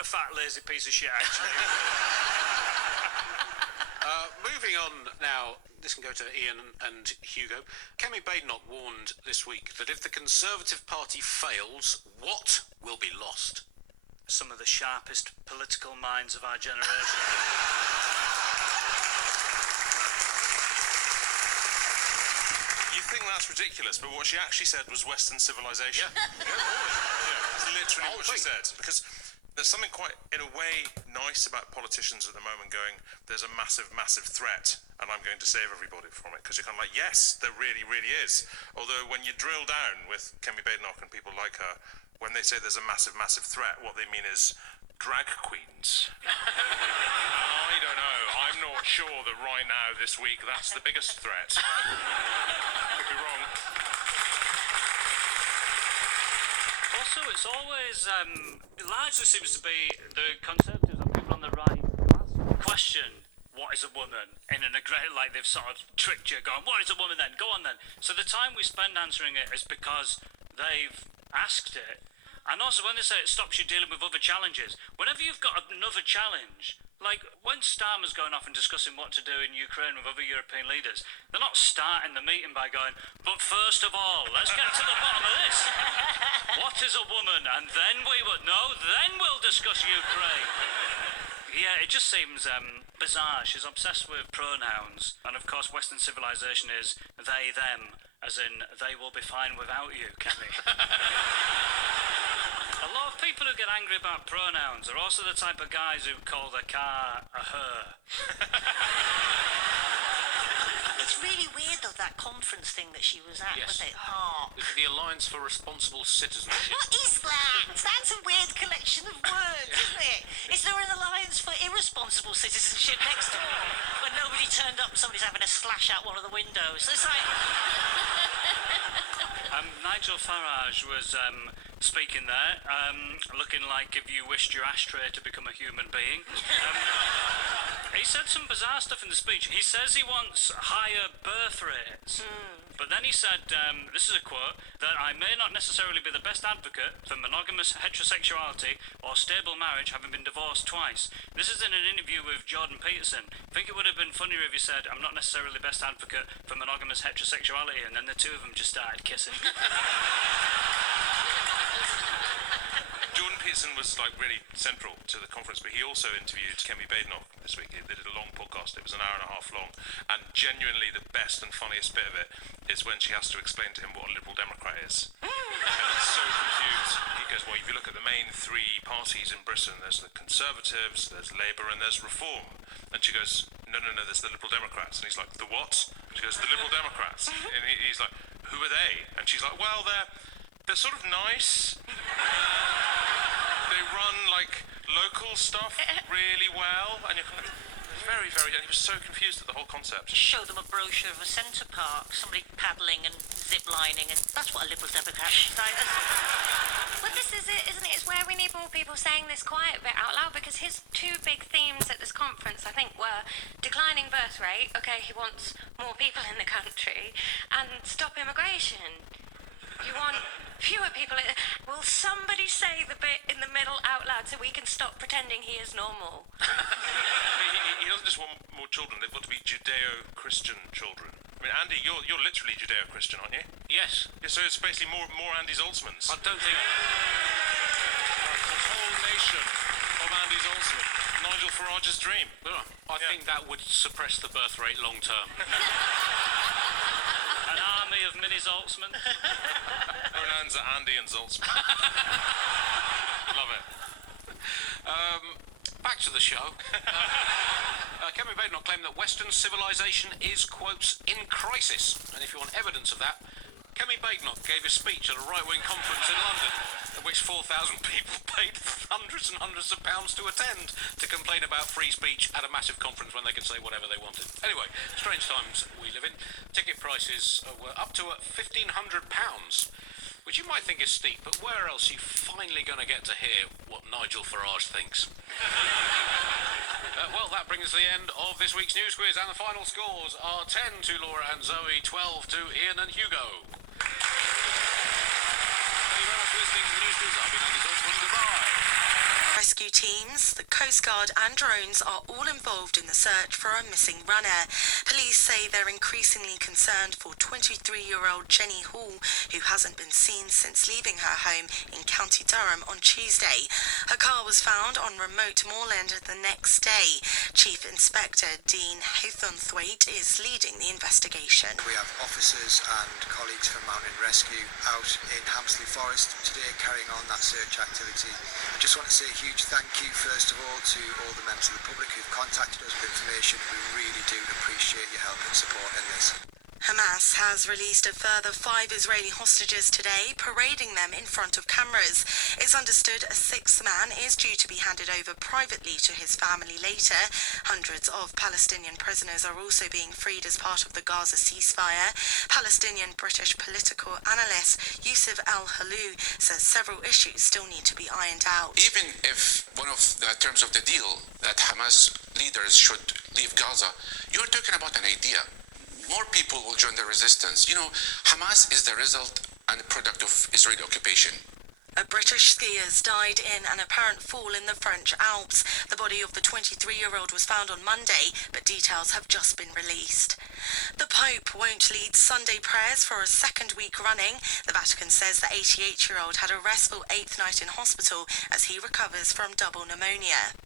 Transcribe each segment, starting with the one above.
a fat, lazy piece of shit, actually. Moving on now, this can go to Ian and Hugo. Kemi Badenoch warned this week that if the Conservative Party fails, what will be lost? Some of the sharpest political minds of our generation. You think that's ridiculous, but what she actually said was Western civilization. Yeah, it's literally what she said. Because there's something quite, in a way, nice about politicians at the moment going, there's a massive, massive threat, and I'm going to save everybody from it. Because you're kind of like, yes, there really, really is. Although when you drill down with Kemi Badenoch and people like her, when they say there's a massive, massive threat, what they mean is drag queens. I don't know. I'm not sure that right now, this week, that's the biggest threat. Could be wrong. Also, it's always, largely seems to be the Conservatives and people on the right question, what is a woman? In a great, like they've sort of tricked you, going, what is a woman then? Go on then. So the time we spend answering it is because they've asked it. And also when they say it stops you dealing with other challenges, whenever you've got another challenge, like when Starmer's going off and discussing what to do in Ukraine with other European leaders, they're not starting the meeting by going, but first of all, let's get to the bottom of this. What is a woman? And then then we'll discuss Ukraine. Yeah, it just seems bizarre. She's obsessed with pronouns. And of course, Western civilization is they, them, as in they will be fine without you, Kemi. A lot of people who get angry about pronouns are also the type of guys who call their car a her. It's really weird, though, that conference thing that she was at, was it? Oh. The Alliance for Responsible Citizenship. What is that? That's a weird collection of words, isn't it? Is there an alliance for irresponsible citizenship next door? When nobody turned up and somebody's having to slash out one of the windows. It's like... Nigel Farage was speaking there, looking like if you wished your ashtray to become a human being. He said some bizarre stuff in the speech. He says he wants higher birth rates. But then he said, this is a quote, that I may not necessarily be the best advocate for monogamous heterosexuality or stable marriage, having been divorced twice. This is in an interview with Jordan Peterson. I think it would have been funnier if he said, I'm not necessarily the best advocate for monogamous heterosexuality, and then the two of them just started kissing. Jordan Peterson was like really central to the conference, but he also interviewed Kemi Badenoch this week. They did a long podcast. It was an hour and a half long, and genuinely the best and funniest bit of it is when she has to explain to him what a Liberal Democrat is. And he's so confused. He goes, well, if you look at the main three parties in Britain, there's the Conservatives, there's Labour, and there's Reform. And she goes, no, there's the Liberal Democrats. And he's like, the what? She goes, the Liberal Democrats. And he's like, who are they? And she's like, well, they're sort of nice. They run like local stuff really well, and you're kind of very, very. And he was so confused at the whole concept. Show them a brochure of a centre park, somebody paddling and zip-lining, and that's what a Liberal Democrat looks like. Well, this is it, isn't it? It's where we need more people saying this quite a bit out loud, because his two big themes at this conference, I think, were declining birth rate. Okay, he wants more people in the country, and stop immigration. You want fewer people. Will somebody say the bit in the middle out loud so we can stop pretending he is normal? He doesn't just want more children. They've got to be Judeo-Christian children. I mean, Andy, you're literally Judeo-Christian, aren't you? Yes. Yeah, so it's basically more Andy Zaltzmans. I don't think... The whole nation of Andy Zaltzman. Nigel Farage's dream. I think that would suppress the birth rate long term. An army of mini Zaltzman. Pronouns are Andy and Zaltzman. Love it. Back to the show. Kemi Badenoch claimed that Western civilization is, quotes, in crisis. And if you want evidence of that, Kemi Badenoch gave a speech at a right-wing conference in London, at which 4,000 people paid hundreds and hundreds of pounds to attend to complain about free speech at a massive conference when they could say whatever they wanted. Anyway, strange times we live in. Ticket prices were up to £1,500, which you might think is steep, but where else are you finally going to get to hear what Nigel Farage thinks? Well, that brings us to the end of this week's news quiz, and the final scores are 10 to Laura and Zoe, 12 to Ian and Hugo. Thank you very much for listening to the news quiz. I've been Andy Zaltzman. Goodbye. Rescue teams, the Coast Guard and drones are all involved in the search for a missing runner. Police say they're increasingly concerned for 23-year-old Jenny Hall, who hasn't been seen since leaving her home in County Durham on Tuesday. Her car was found on remote moorland the next day. Chief Inspector Dean Haythornthwaite is leading the investigation. We have officers and colleagues from Mountain Rescue out in Hampsley Forest today carrying on that search activity. I just want to say a huge thank you first of all to all the members of the public who've contacted us with information. We really do appreciate your help and support in this. Hamas has released a further 5 Israeli hostages today, parading them in front of cameras. It's understood a 6th man is due to be handed over privately to his family later. Hundreds of Palestinian prisoners are also being freed as part of the Gaza ceasefire. Palestinian British political analyst Yusuf Al-Halou says several issues still need to be ironed out. Even if one of the terms of the deal that Hamas leaders should leave Gaza, you're talking about an idea. More people will join the resistance. You know, Hamas is the result and product of Israeli occupation. A British skier has died in an apparent fall in the French Alps. The body of the 23-year-old was found on Monday, but details have just been released. The Pope won't lead Sunday prayers for a second week running. The Vatican says the 88-year-old had a restful 8th night in hospital as he recovers from double pneumonia.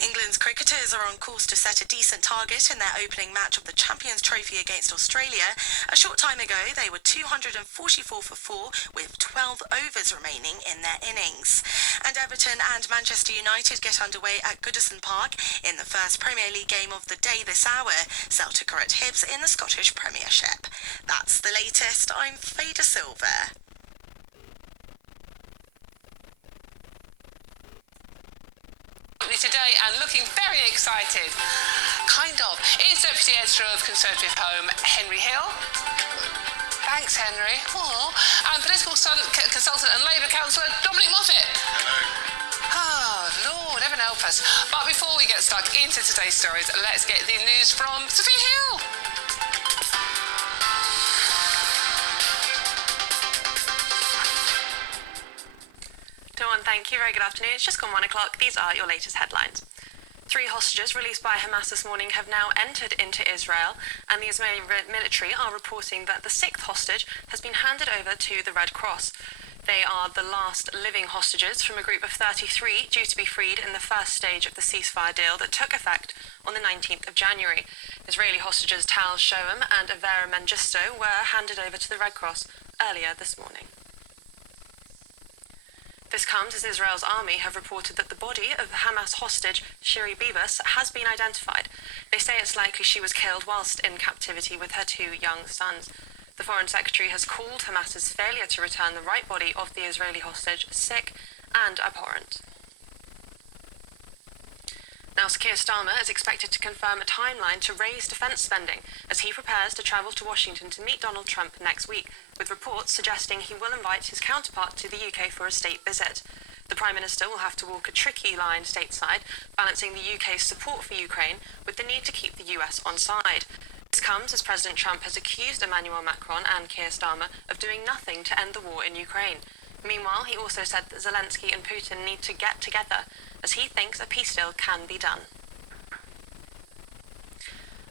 England's cricketers are on course to set a decent target in their opening match of the Champions Trophy against Australia. A short time ago, they were 244 for 4 with 12 overs remaining in their innings. And Everton and Manchester United get underway at Goodison Park in the first Premier League game of the day this hour. Celtic are at Hibs in the Scottish Premiership. That's the latest. I'm Faye De Silva. Today and looking very excited. Kind of. Is Deputy Editor of Conservative Home, Henry Hill. Thanks, Henry. Oh. And Political Consultant and Labour Councillor, Dominic Moffat. Hello. Oh, Lord, heaven help us. But before we get stuck into today's stories, let's get the news from Sophia Hill. Thank you. Very good afternoon. It's just gone 1 o'clock. These are your latest headlines. 3 hostages released by Hamas this morning have now entered into Israel, and the Israeli military are reporting that the 6th hostage has been handed over to the Red Cross. They are the last living hostages from a group of 33 due to be freed in the first stage of the ceasefire deal that took effect on the 19th of January. Israeli hostages Tal Shoam and Avera Mengistu were handed over to the Red Cross earlier this morning. This comes as Israel's army have reported that the body of Hamas hostage Shiri Bibas has been identified. They say it's likely she was killed whilst in captivity with her 2 young sons. The Foreign Secretary has called Hamas's failure to return the right body of the Israeli hostage sick and abhorrent. Now, Keir Starmer is expected to confirm a timeline to raise defence spending as he prepares to travel to Washington to meet Donald Trump next week, with reports suggesting he will invite his counterpart to the UK for a state visit. The Prime Minister will have to walk a tricky line stateside, balancing the UK's support for Ukraine with the need to keep the US on side. This comes as President Trump has accused Emmanuel Macron and Keir Starmer of doing nothing to end the war in Ukraine. Meanwhile, he also said that Zelensky and Putin need to get together, as he thinks a peace deal can be done.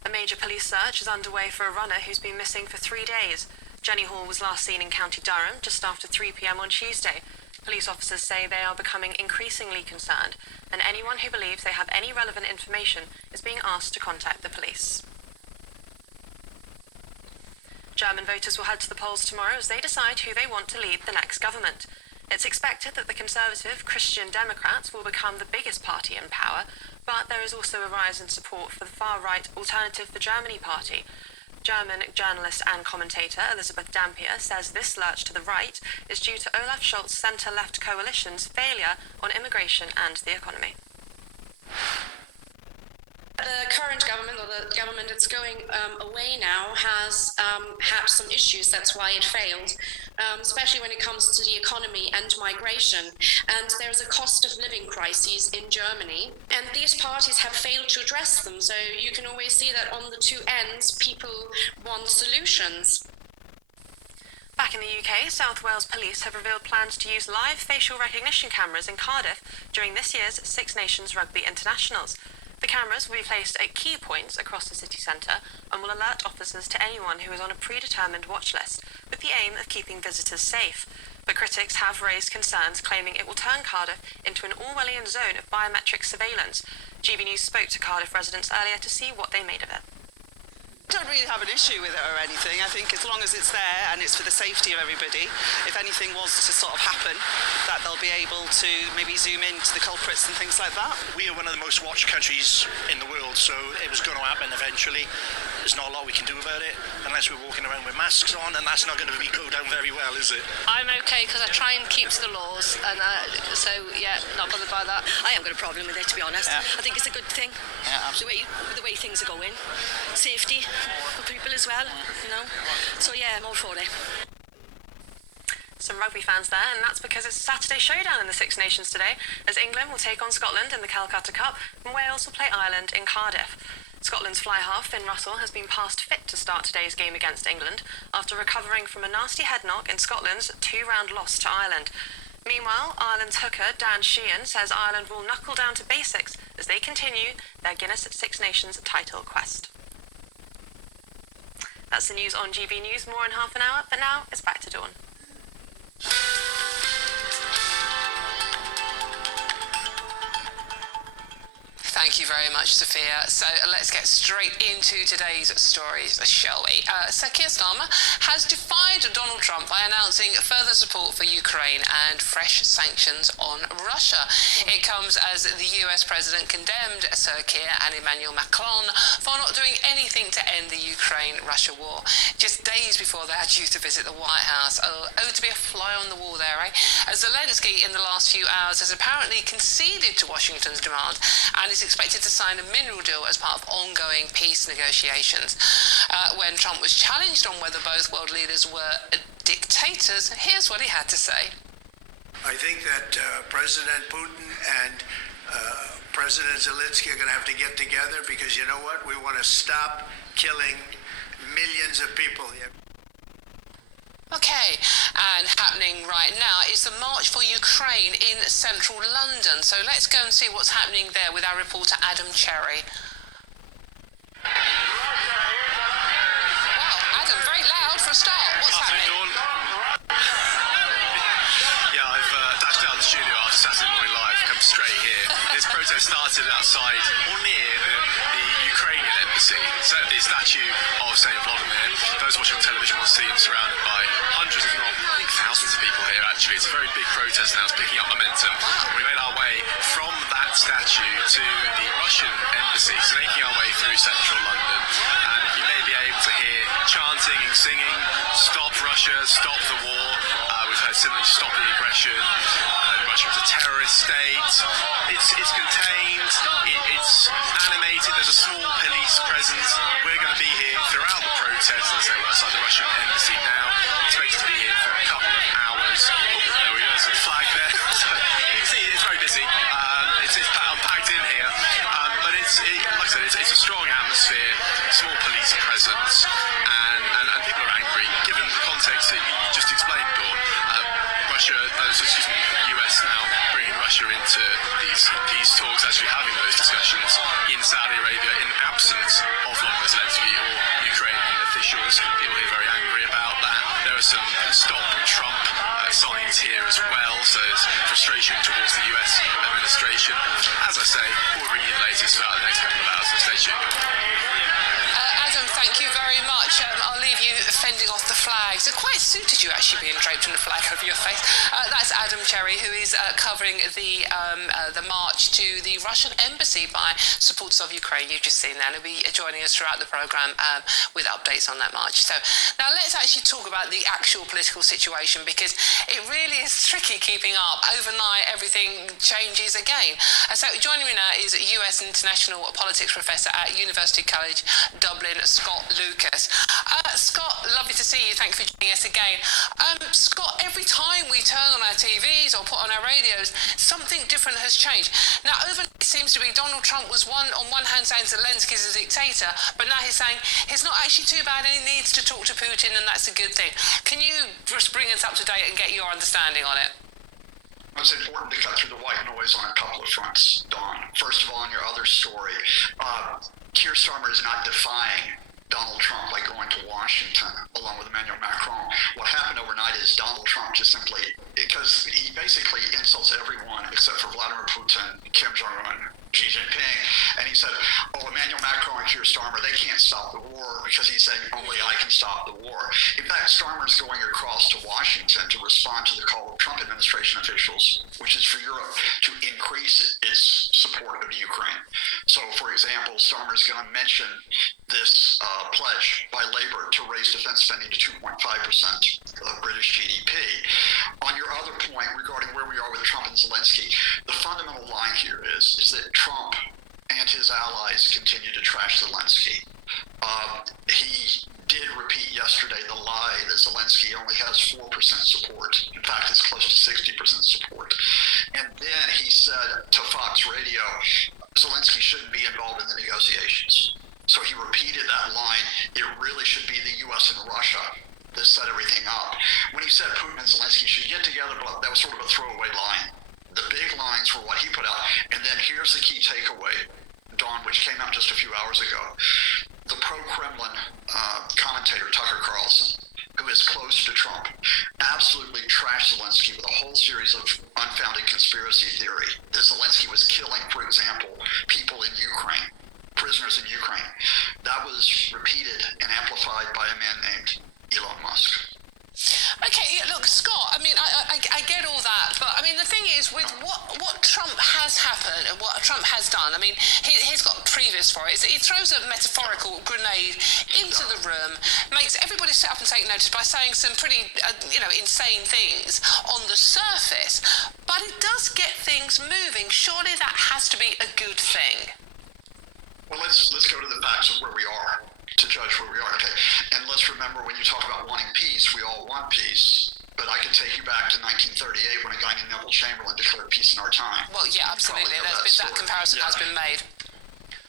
A major police search is underway for a runner who's been missing for 3 days. Jenny Hall was last seen in County Durham just after 3 p.m. on Tuesday. Police officers say they are becoming increasingly concerned, and anyone who believes they have any relevant information is being asked to contact the police. German voters will head to the polls tomorrow as they decide who they want to lead the next government. It's expected that the Conservative Christian Democrats will become the biggest party in power, but there is also a rise in support for the far-right Alternative for Germany party. German journalist and commentator Elizabeth Dampier says this lurch to the right is due to Olaf Scholz's centre-left coalition's failure on immigration and the economy. The current government, or the government that's going away now, has had some issues. That's why it failed, especially when it comes to the economy and migration. And there's a cost of living crisis in Germany, and these parties have failed to address them. So you can always see that on the two ends, people want solutions. Back in the UK, South Wales Police have revealed plans to use live facial recognition cameras in Cardiff during this year's Six Nations Rugby Internationals. The cameras will be placed at key points across the city centre and will alert officers to anyone who is on a predetermined watch list, with the aim of keeping visitors safe. But critics have raised concerns, claiming it will turn Cardiff into an Orwellian zone of biometric surveillance. GB News spoke to Cardiff residents earlier to see what they made of it. I don't really have an issue with it or anything. I think as long as it's there and it's for the safety of everybody, if anything was to sort of happen, that they'll be able to maybe zoom in to the culprits and things like that. We are one of the most watched countries in the world, so it was going to happen eventually. There's not a lot we can do about it unless we're walking around with masks on, and that's not going to go down very well, is it? I'm okay because I try and keep to the laws, and so yeah, not bothered by that. I haven't got a problem with it, to be honest. Yeah. I think it's a good thing. Yeah, absolutely. The way things are going, safety for people as well, you know. So yeah, I'm all for it. Some rugby fans there, and that's because it's a Saturday showdown in the Six Nations today, as England will take on Scotland in the Calcutta Cup, and Wales will play Ireland in Cardiff. Scotland's fly-half, Finn Russell, has been passed fit to start today's game against England after recovering from a nasty head knock in Scotland's 2-round loss to Ireland. Meanwhile, Ireland's hooker, Dan Sheehan, says Ireland will knuckle down to basics as they continue their Guinness Six Nations title quest. That's the news on GB News. More in half an hour, but now it's back to Dawn. Thank you very much, Sophia. So let's get straight into today's stories, shall we? So Keir Starmer has defied Donald Trump by announcing further support for Ukraine and fresh sanctions on Russia. It comes as the US president condemned Sir Keir and Emmanuel Macron for not doing anything to end the Ukraine-Russia war. Just days before they are due to visit the White House. Oh, to be a fly on the wall there, eh? As Zelensky in the last few hours has apparently conceded to Washington's demand and is expected to sign a mineral deal as part of ongoing peace negotiations. When Trump was challenged on whether both world leaders were dictators, here's what he had to say. I think that President Putin and President Zelensky are going to have to get together because you know what? We want to stop killing millions of people. Okay, and happening right now is the March for Ukraine in central London. So let's go and see what's happening there with our reporter Adam Cherry. Wow, Adam, very loud for a start. What's happening? Yeah, I've dashed out of the studio after Saturday Morning Live, come straight here. This protest started outside or near the Ukrainian embassy, so the statue of St. Vladimir. Those watching on television will see him surrounded by hundreds, if not thousands of people here, actually. It's a very big protest now. It's picking up momentum. We made our way from that statue to the Russian embassy, snaking our way through central London. And you may be able to hear chanting and singing, "Stop Russia, stop the war." We've heard similarly, "Stop the aggression." Russia is a terrorist state. It's contained. It's animated. There's a small police presence. We're going to be here throughout the protest. Let's say we're outside the Russian embassy now. Expected to be here for a couple of hours. There we go. There's a flag there. So you can see it's very busy. It's packed in here. But like I said, it's a strong atmosphere, small police presence, and people are angry given the context that you just explained, Dawn. US now bringing Russia into these peace talks, actually having those discussions in Saudi Arabia in absence of Volodymyr Zelensky or Ukrainian officials. People here very angry about that. There are some Stop Trump signs here as well, so there's frustration towards the US administration. As I say, we'll bring you the latest throughout the next couple of hours, so stay tuned. Adam, thank you very much. I'll leave you fending off the flags. It quite suited you actually being draped in a flag over your face. That's Adam Cherry, who is covering the march to the Russian embassy by supporters of Ukraine. You've just seen that. He'll be joining us throughout the programme with updates on that march. So now let's actually talk about the actual political situation, because it really is tricky keeping up. Overnight, everything changes again. So joining me now is US International Politics Professor at University College Dublin, Scott Lucas. Scott, lovely to see you. Thank you for joining us again. Scott, every time we turn on our TVs or put on our radios, something different has changed. Now, overnight, it seems to be Donald Trump was on one hand saying Zelensky's a dictator, but now he's saying he's not actually too bad and he needs to talk to Putin, and that's a good thing. Can you just bring us up to date and get your understanding on it? It's important to cut through the white noise on a couple of fronts, Dawn. First of all, on your other story, Keir Starmer is not defying Donald Trump by going to Washington along with Emmanuel Macron. What happened overnight is Donald Trump just simply, because he basically insults everyone except for Vladimir Putin, Kim Jong-un, Xi Jinping, and he said, Emmanuel Macron and Keir Starmer, they can't stop the war because he's saying only I can stop the war. In fact, Starmer's going across to Washington to respond to the call of Trump administration officials, which is for Europe to increase its support of Ukraine. So, for example, Starmer's going to mention this pledge by Labour to raise defence spending to 2.5% of British GDP. On your other point regarding where we are with Trump and Zelensky, the fundamental line here is that Trump and his allies continue to trash Zelensky. He did repeat yesterday the lie that Zelensky only has 4% support. In fact, it's close to 60% support. And then he said to Fox Radio, Zelensky shouldn't be involved in the negotiations. So he repeated that line. It really should be the U.S. and Russia that set everything up. When he said Putin and Zelensky should get together, that was sort of a throwaway line. The big lines were what he put out. And then here's the key takeaway, Dawn, which came out just a few hours ago. The pro-Kremlin commentator, Tucker Carlson, who is close to Trump, absolutely trashed Zelensky with a whole series of unfounded conspiracy theory that Zelensky was killing, for example, people in Ukraine, prisoners in Ukraine. That was repeated and amplified by a man named Elon Musk. Okay, yeah, look, Scott, I mean, I get all that, but I mean, the thing is, with what Trump has happened and what Trump has done, I mean, he's got previous for it, is that he throws a metaphorical grenade into the room, makes everybody sit up and take notice by saying some pretty, insane things on the surface, but it does get things moving. Surely that has to be a good thing. Well, let's go to the facts of where we are to judge where we are. Okay, and let's remember, when you talk about wanting peace, we all want peace. But I can take you back to 1938 when a guy named Neville Chamberlain declared peace in our time. Well, yeah, absolutely. That comparison has been made.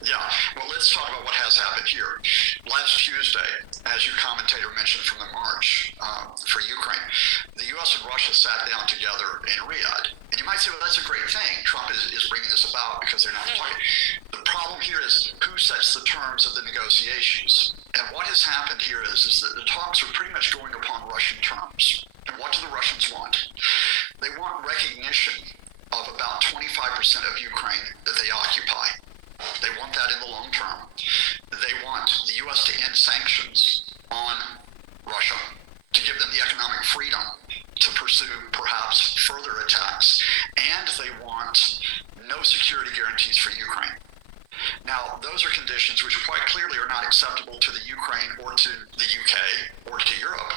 Yeah, well, let's talk about what has happened here. Last Tuesday, as your commentator mentioned from the march for Ukraine, the U.S. and Russia sat down together in Riyadh. And you might say, well, that's a great thing. Trump is bringing this about because they're not talking. The problem here is who sets the terms of the negotiations. And what has happened here is that the talks are pretty much going upon Russian terms. And what do the Russians want? They want recognition of about 25% of Ukraine that they occupy. They want that in the long term. They want the U.S. to end sanctions on Russia, to give them the economic freedom to pursue perhaps further attacks, and they want no security guarantees for Ukraine. Now, those are conditions which quite clearly are not acceptable to the Ukraine or to the UK or to Europe,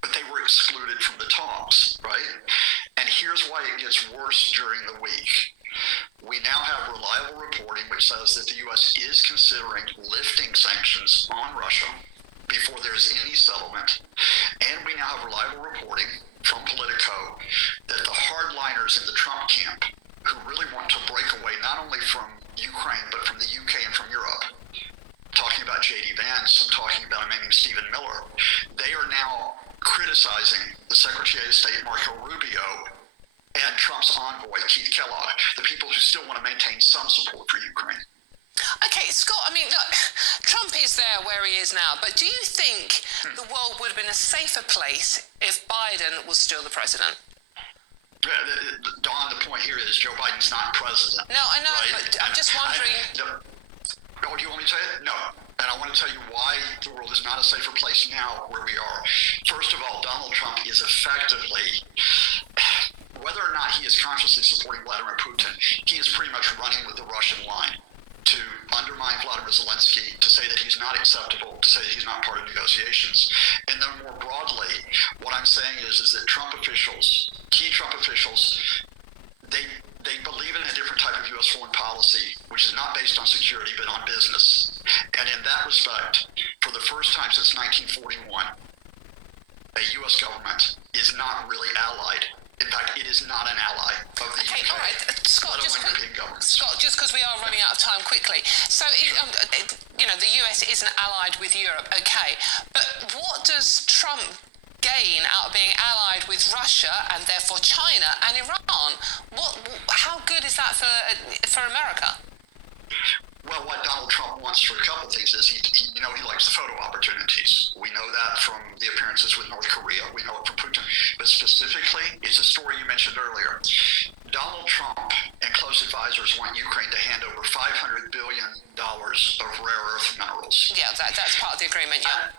but they were excluded from the talks, right? And here's why it gets worse during the week. We now have reliable reporting which says that the U.S. is considering lifting sanctions on Russia before there's any settlement. And we now have reliable reporting from Politico that the hardliners in the Trump camp, who really want to break away not only from Ukraine but from the UK and from Europe, talking about J.D. Vance and talking about a man named Stephen Miller, they are now criticizing the Secretary of State, Marco Rubio, and Trump's envoy, Keith Kellogg, the people who still want to maintain some support for Ukraine. Okay, Scott, I mean, look, Trump is there where he is now, but do you think the world would have been a safer place if Biden was still the president? Don, the point here is Joe Biden's not president. No, I know, right? But I'm just wondering... Oh, do you want me to tell you? No. And I want to tell you why the world is not a safer place now where we are. First of all, Donald Trump is effectively... Whether or not he is consciously supporting Vladimir Putin, he is pretty much running with the Russian line to undermine Vladimir Zelensky, to say that he's not acceptable, to say that he's not part of negotiations. And then more broadly, what I'm saying is that Trump officials, key Trump officials, they believe in a different type of U.S. foreign policy, which is not based on security but on business. And in that respect, for the first time since 1941, a U.S. government is not really allied. In fact, it is not an ally of the UK. All right, Scott, Scott, just because we are running out of time quickly. So, the US isn't allied with Europe, okay. But what does Trump gain out of being allied with Russia and therefore China and Iran? How good is that for America? Well, what Donald Trump wants for a couple of things is he likes the photo opportunities. We know that from the appearances with North Korea. We know it from Putin. But specifically, it's a story you mentioned earlier. Donald Trump and close advisors want Ukraine to hand over $500 billion of rare earth minerals. Yeah, that's part of the agreement, yeah.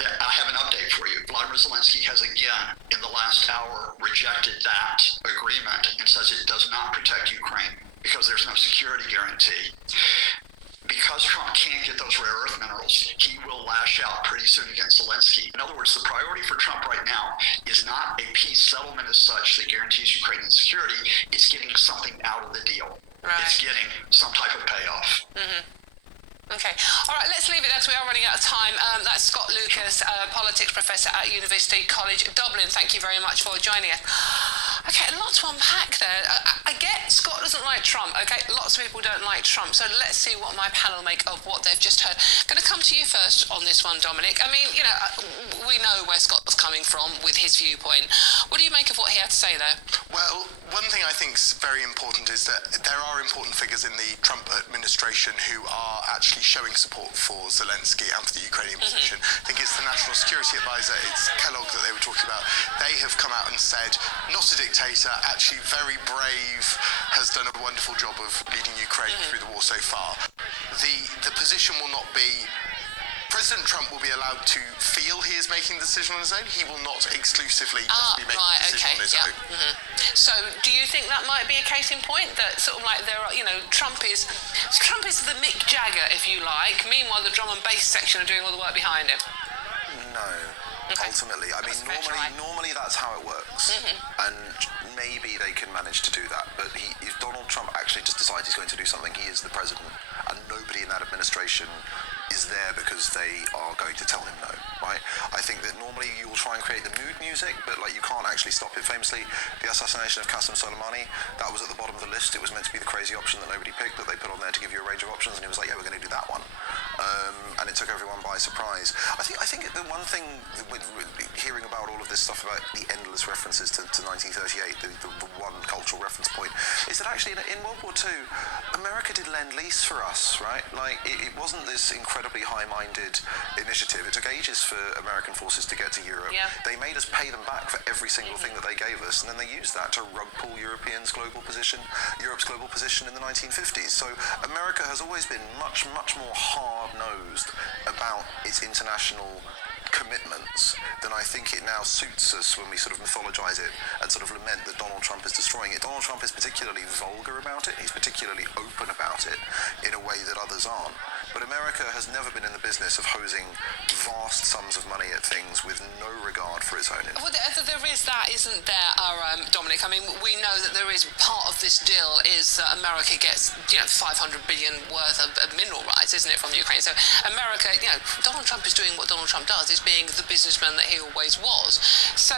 I have an update for you. Vladimir Zelensky has again, in the last hour, rejected that agreement and says it does not protect Ukraine because there's no security guarantee. Because Trump can't get those rare earth minerals, he will lash out pretty soon against Zelensky. In other words, the priority for Trump right now is not a peace settlement as such that guarantees Ukrainian security. It's getting something out of the deal. Right. It's getting some type of payoff. Mm-hmm. Okay. All right, let's leave it there because we are running out of time. That's Scott Lucas, politics professor at University College Dublin. Thank you very much for joining us. Okay, a lot to unpack there. I get Scott doesn't like Trump, okay? Lots of people don't like Trump. So let's see what my panel make of what they've just heard. Going to come to you first on this one, Dominic. I mean, we know where Scott's coming from with his viewpoint. What do you make of what he had to say, though? Well, one thing I think is very important is that there are important figures in the Trump administration who are actually showing support for Zelensky and for the Ukrainian position. I think it's the National Security Advisor, it's Kellogg that they were talking about. They have come out and said, not a dictator, actually very brave, has done a wonderful job of leading Ukraine through the war so far. The position will not be President Trump will be allowed to feel he is making the decision on his own. He will not exclusively just be making the decision on his own. Mm-hmm. So, do you think that might be a case in point that sort of like there are, Trump is the Mick Jagger, if you like. Meanwhile, the drum and bass section are doing all the work behind him. No. Okay. Ultimately, I mean, normally that's how it works, and maybe they can manage to do that. But if Donald Trump actually just decides he's going to do something, he is the president, and nobody in that administration is there because they are going to tell him no, right? I think that normally you will try and create the mood music, but you can't actually stop it. Famously, the assassination of Qasem Soleimani, that was at the bottom of the list. It was meant to be the crazy option that nobody picked, that they put on there to give you a range of options, and he was like, yeah, we're going to do that one. And it took everyone by surprise. I think the one thing with hearing about all of this stuff about the endless references to 1938, the one cultural reference point, is that actually in World War II, America did Lend-Lease for us, right? It wasn't this incredibly high-minded initiative. It took ages for American forces to get to Europe. Yeah. They made us pay them back for every single thing that they gave us, and then they used that to rug pull Europe's global position in the 1950s. So America has always been much, much more hard-nosed about its international commitments than I think it now suits us when we sort of mythologize it and sort of lament that Donald Trump is destroying it. Donald Trump is particularly vulgar about it. He's particularly open about it in a way that others aren't. But America has never been in the business of hosing vast sums of money at things with no regard for its own interests. Well, there is that, isn't there, Dominic? I mean, we know that there is part of this deal is that America gets, $500 billion worth of mineral rights, isn't it, from Ukraine? So America, Donald Trump is doing what Donald Trump does, is being the businessman that he always was. So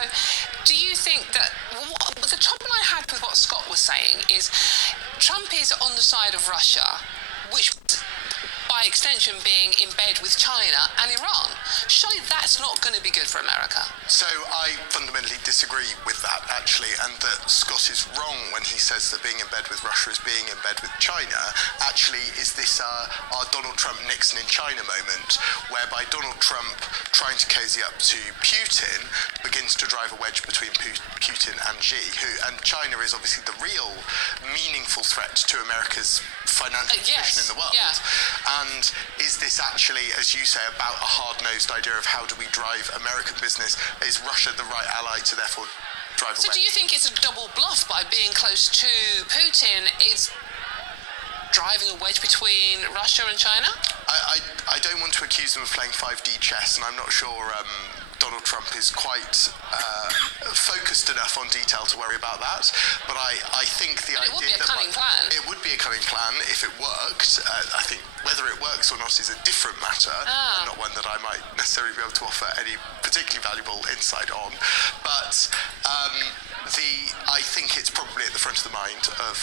do you think that the trouble I had with what Scott was saying is Trump is on the side of Russia, which by extension being in bed with China and Iran. Surely that's not going to be good for America. So I fundamentally disagree with that, actually, and that Scott is wrong when he says that being in bed with Russia is being in bed with China. Actually, is this our Donald Trump Nixon in China moment, whereby Donald Trump trying to cozy up to Putin begins to drive a wedge between Putin and Xi, and China is obviously the real meaningful threat to America's financial position in the world. Yeah. And is this actually, as you say, about a hard-nosed idea of how do we drive American business? Is Russia the right ally to therefore drive away? So do you think it's a double bluff by being close to Putin is driving a wedge between Russia and China? I don't want to accuse them of playing 5D chess, and I'm not sure Donald Trump is quite focused enough on detail to worry about that. But I think the idea it would be a cunning plan. It would be a cunning plan if it worked. I think whether it works or not is a different matter, and not one that I might necessarily be able to offer any particularly valuable insight on. But I think it's probably at the front of the mind of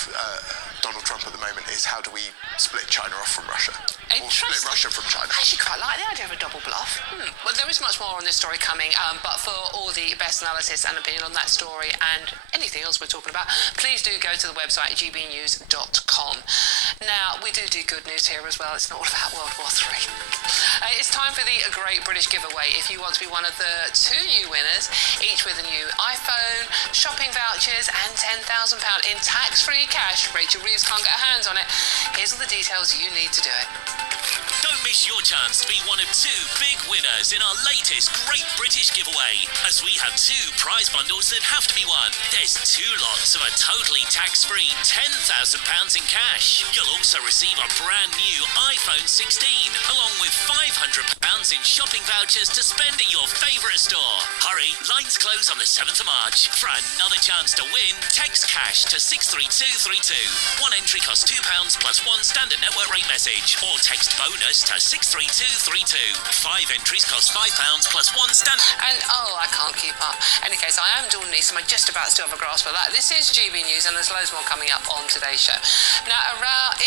Donald Trump at the moment is how do we split China off from Russia? Or split Russia from China. I actually quite like the idea of a double bluff. Well, there is much more on this story coming, but for all the best analysis and opinion on that story and anything else we're talking about, please do go to the website gbnews.com. Now, we do good news here as well. It's not all about World War III. It's time for the Great British Giveaway. If you want to be one of the 2 new winners, each with a new iPhone, shopping vouchers and £10,000 in tax-free cash, Rachel Reeves can't get her hands on it. Here's all the details you need to do it. Don't miss your chance to be one of 2 big winners in our latest Great British Giveaway, as we have 2 prize bundles that have to be won. There's 2 lots of a totally tax-free £10,000 in cash. You'll also receive a brand new iPhone 16, along with £500 in shopping vouchers to spend at your favourite store. Hurry, lines close on the 7th of March. For another chance to win, text cash to 63232. One entry costs £2 plus 1 standard network rate message, or text bonus to 63232. 5 entries cost £5 plus 1 standard. And I can't keep up. In any case, I am Dawn Neeson. I just about still have a grasp of that. This is GB News, and there's loads more coming up on today's show. Now,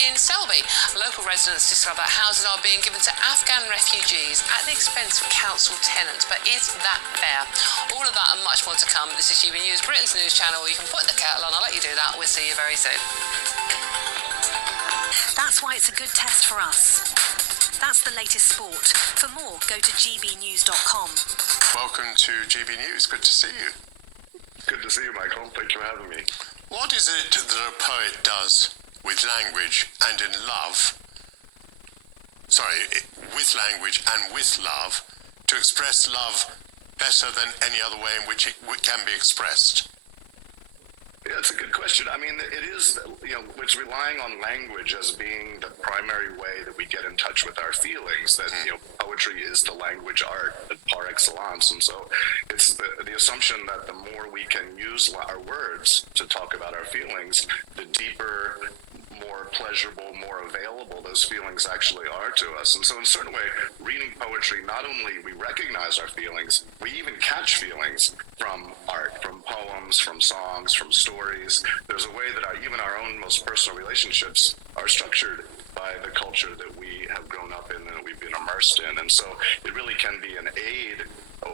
in Selby, local residents discover houses are being given to Afghan refugees at the expense of council tenants. But is that fair? All of that and much more to come. This is GB News, Britain's news channel. You can put the kettle on. I'll let you do that. We'll see you very soon. That's why it's a good test for us. That's the latest sport. For more, go to gbnews.com. Welcome to GB News. Good to see you. Good to see you, Michael. Thank you for having me. What is it that a poet does with language and in love? With language and with love to express love better than any other way in which it can be expressed? Yeah, it's a good question. I mean, it is, it's relying on language as being the primary way that we get in touch with our feelings, that, poetry is the language art par excellence. And so it's the assumption that the more we can use our words to talk about our feelings, the deeper, more pleasurable, more available those feelings actually are to us. And so in a certain way, reading poetry, not only we recognize our feelings, we even catch feelings from art, from poems, from songs, from stories. There's a way that even our own most personal relationships are structured by the culture that we have grown up in and that we've been immersed in. And so it really can be an aid,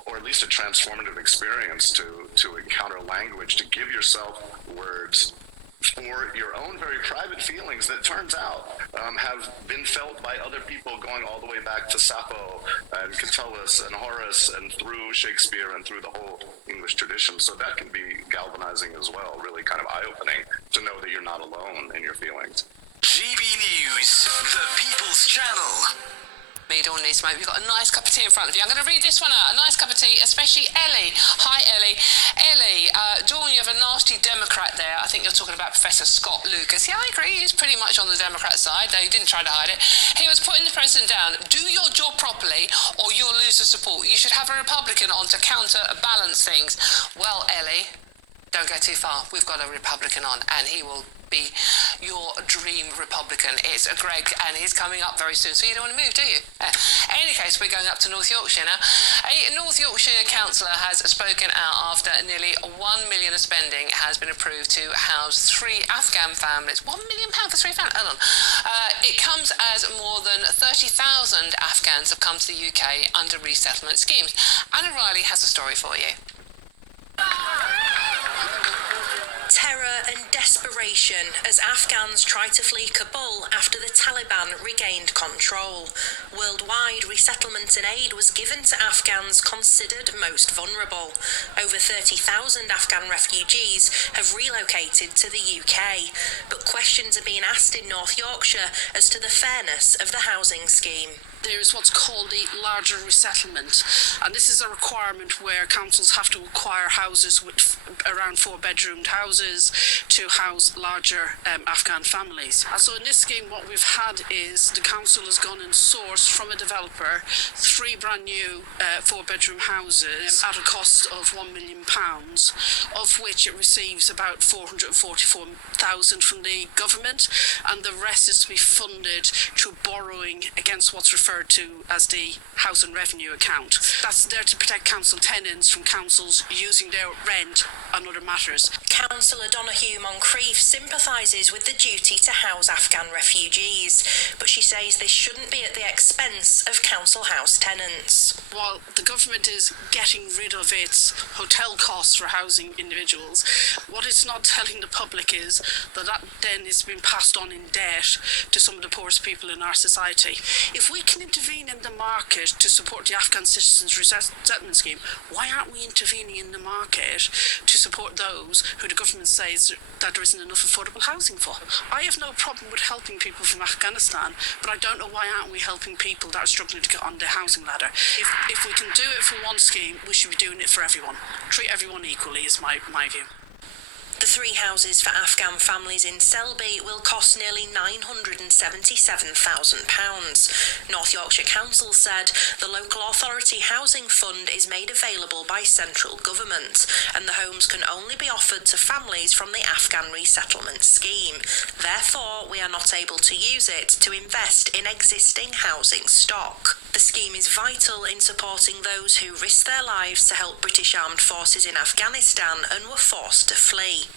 or at least a transformative experience to encounter language, to give yourself words for your own very private feelings that turns out have been felt by other people going all the way back to Sappho and Catullus and Horace and through Shakespeare and through the whole English tradition. So that can be galvanizing as well, really kind of eye-opening to know that you're not alone in your feelings. GB News, the People's Channel. Me, Dawn Neeson, mate. We've got a nice cup of tea in front of you. I'm going to read this one out. A nice cup of tea, especially Ellie. Hi, Ellie. Ellie, Dawn, you have a nasty Democrat there. I think you're talking about Professor Scott Lucas. Yeah, I agree. He's pretty much on the Democrat side. They didn't try to hide it. He was putting the president down. Do your job properly or you'll lose the support. You should have a Republican on to counterbalance things. Well, Ellie, don't go too far. We've got a Republican on, and he will be your dream Republican. It's Greg, and he's coming up very soon, so you don't want to move, do you? In any case, we're going up to North Yorkshire now. A North Yorkshire councillor has spoken out after nearly £1 million of spending has been approved to house 3 Afghan families. £1 million for 3 families? Hold on. It comes as more than 30,000 Afghans have come to the UK under resettlement schemes. Anna Riley has a story for you. Terror and desperation as Afghans try to flee Kabul after the Taliban regained control. Worldwide, resettlement and aid was given to Afghans considered most vulnerable. Over 30,000 Afghan refugees have relocated to the UK, but questions are being asked in North Yorkshire as to the fairness of the housing scheme. There's what's called the larger resettlement, and this is a requirement where councils have to acquire houses with around 4-bedroomed houses to house larger Afghan families. And so in this scheme, what we've had is the council has gone and sourced from a developer 3 brand new 4-bedroom houses at a cost of £1 million, of which it receives about 444,000 from the government, and the rest is to be funded through borrowing against what's referred to as the housing revenue account. That's there to protect council tenants from councils using their rent on other matters. Councillor Donoghue Moncrief sympathises with the duty to house Afghan refugees, but she says this shouldn't be at the expense of council house tenants. While the government is getting rid of its hotel costs for housing individuals, what it's not telling the public is that then is being passed on in debt to some of the poorest people in our society. If we can intervene in the market to support the Afghan Citizens Resettlement Scheme, why aren't we intervening in the market to support those who the government says that there isn't enough affordable housing for? I have no problem with helping people from Afghanistan, but I don't know why aren't we helping people that are struggling to get on the housing ladder. If we can do it for one scheme, we should be doing it for everyone. Treat everyone equally is my view. The 3 houses for Afghan families in Selby will cost nearly £977,000. North Yorkshire Council said the local authority housing fund is made available by central government, and the homes can only be offered to families from the Afghan resettlement scheme. Therefore, we are not able to use it to invest in existing housing stock. The scheme is vital in supporting those who risked their lives to help British Armed Forces in Afghanistan and were forced to flee.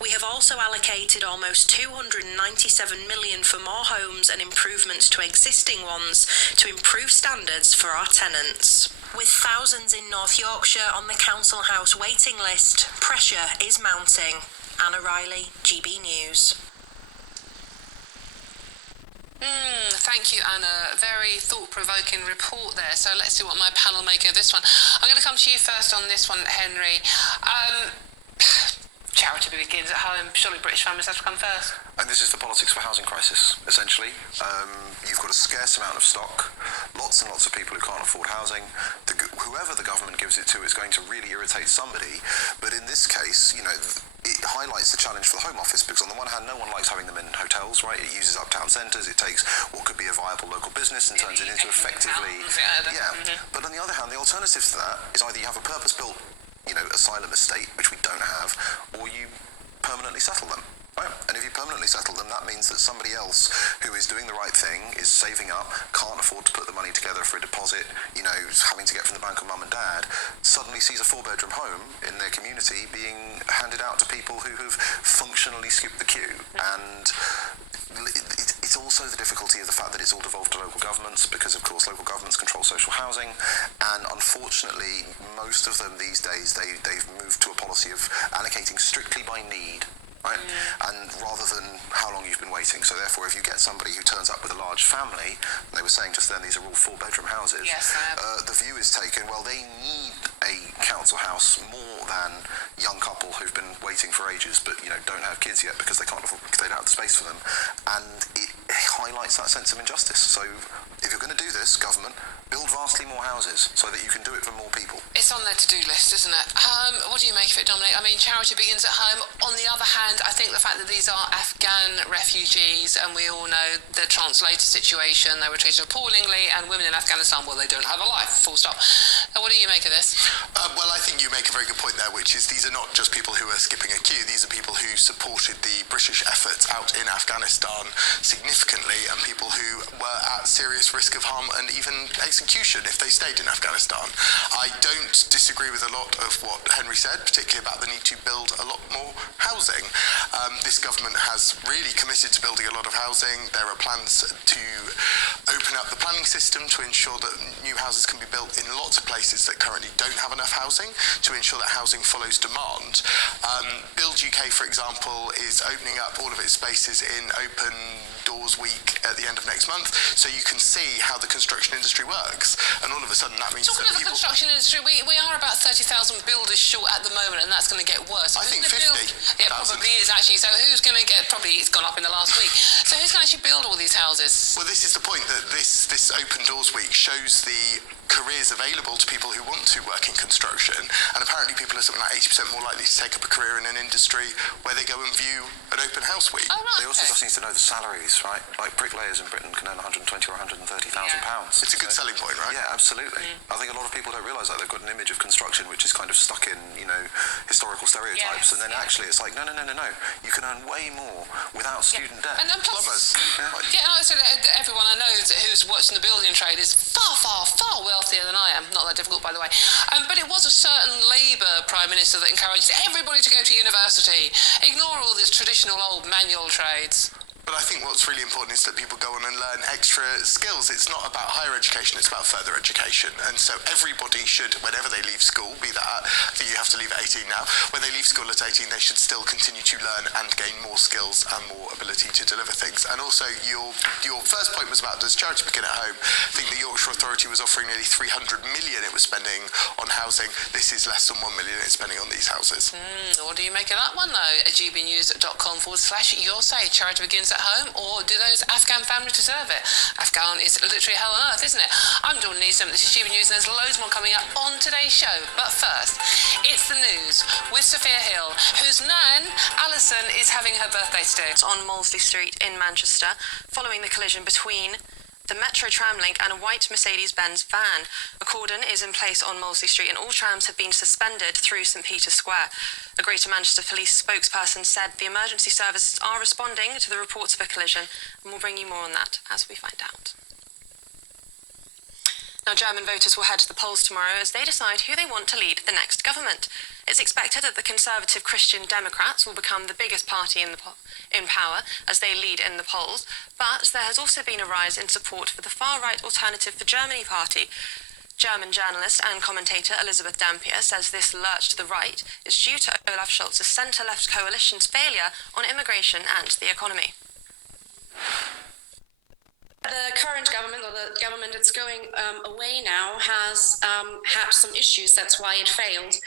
We have also allocated almost £297 million for more homes and improvements to existing ones to improve standards for our tenants. With thousands in North Yorkshire on the council house waiting list, pressure is mounting. Anna Riley, GB News. Thank you, Anna. Very thought-provoking report there. So let's see what my panel make of this one. I'm going to come to you first on this one, Henry. Charity begins at home. Surely British families have to come first. And this is the politics of a housing crisis, essentially. You've got a scarce amount of stock, lots and lots of people who can't afford housing. Whoever the government gives it to is going to really irritate somebody. But in this case, you know, it highlights the challenge for the Home Office, because on the one hand, no one likes having them in hotels, right? It uses up town centres, it takes what could be a viable local business and turns it into effectively... But on the other hand, the alternative to that is either you have a purpose-built, you know, asylum estate, which we don't have, or you permanently settle them. Right? And if you permanently settle them, that means that somebody else who is doing the right thing, is saving up, can't afford to put the money together for a deposit, you know, having to get from the bank of mum and dad, suddenly sees a 4-bedroom home in their community being handed out to people who have functionally skipped the queue. And it's also the difficulty of the fact that it's all devolved to local governments, because of course local governments control social housing, and unfortunately most of them these days they've moved to a policy of allocating strictly by need. Right? And rather than how long you've been waiting. So therefore, if you get somebody who turns up with a large family, and they were saying just then these are all 4-bedroom houses, the view is taken, well, they need a council house more than young couple who've been waiting for ages but, you know, don't have kids yet because they can't afford, because they don't have the space for them. And it highlights that sense of injustice. So if you're going to do this, government, build vastly more houses so that you can do it for more people. It's on their to-do list, isn't it? What do you make of it, Dominic? I mean, charity begins at home. On the other hand, I think the fact that these are Afghan refugees, and we all know the translator situation, they were treated appallingly, and women in Afghanistan, well, they don't have a life, full stop. What do you make of this? Well, I think you make a very good point there, which is these are not just people who are skipping a queue, these are people who supported the British efforts out in Afghanistan significantly, and people who were at serious risk of harm and even execution if they stayed in Afghanistan. I don't disagree with a lot of what Henry said, particularly about the need to build a lot more housing. This government has really committed to building a lot of housing. There are plans to open up the planning system to ensure that new houses can be built in lots of places that currently don't have enough housing, to ensure that housing follows demand. Build UK, for example, is opening up all of its spaces in Open Doors Week at the end of next month, so you can see how the construction industry works. And all of a sudden that means Talking that of the construction industry, we are about 30,000 builders short at the moment, and that's going to get worse. I think 50,000. Yeah, probably is actually. So who's going to get? Probably it's gone up in the last week. So who's going to actually build all these houses? Well, this is the point, that this Open Doors Week shows the careers available to people who want to work in construction, and apparently people are something like 80% more likely to take up a career in an industry where they go and view an open house week. Oh, right, They also just need to know the salaries, right? Like bricklayers in Britain can earn £120,000 or £130,000. It's a good selling point, right? Yeah, absolutely. I think a lot of people don't realise that. They've got an image of construction which is kind of stuck in, historical stereotypes, and then actually it's like, no. You can earn way more without student debt. And plus, Plumbers. so everyone I know who's works in the building trade is far, far, far wealthier than I am. Not that difficult, by the way. But it was a certain Labour Prime Minister that encouraged everybody to go to university. Ignore all these traditional old manual trades. But I think what's really important is that people go on and learn extra skills. It's not about higher education, it's about further education. And so everybody should, whenever they leave school, be that, I think you have to leave at 18 now, when they leave school at 18, they should still continue to learn and gain more skills and more ability to deliver things. And also, your first point was about, does charity begin at home? I think the Yorkshire Authority was offering nearly 300 million it was spending on housing. This is less than 1 million it's spending on these houses. What do you make of that one, though? gbnews.com/your say charity begins at home, or do those Afghan families deserve it? Afghan is literally hell on earth, isn't it? I'm Dawn Neeson, this is GB News, and there's loads more coming up on today's show. But first, it's the news with Sophia Hill, whose nan, Alison, is having her birthday today. It's on Molesley Street in Manchester, following the collision between the Metro tram link and a white Mercedes-Benz van. A cordon is in place on Molesley Street and all trams have been suspended through St Peter's Square. A Greater Manchester Police spokesperson said the emergency services are responding to the reports of a collision, and we'll bring you more on that as we find out. Now, German voters will head to the polls tomorrow as they decide who they want to lead the next government. It's expected that the Conservative Christian Democrats will become the biggest party in power as they lead in the polls, but there has also been a rise in support for the far-right Alternative for Germany party. German journalist and commentator Elisabeth Dampier says this lurch to the right is due to Olaf Scholz's centre-left coalition's failure on immigration and the economy. The current government, or the government that's going away now, has had some issues. That's why it failed,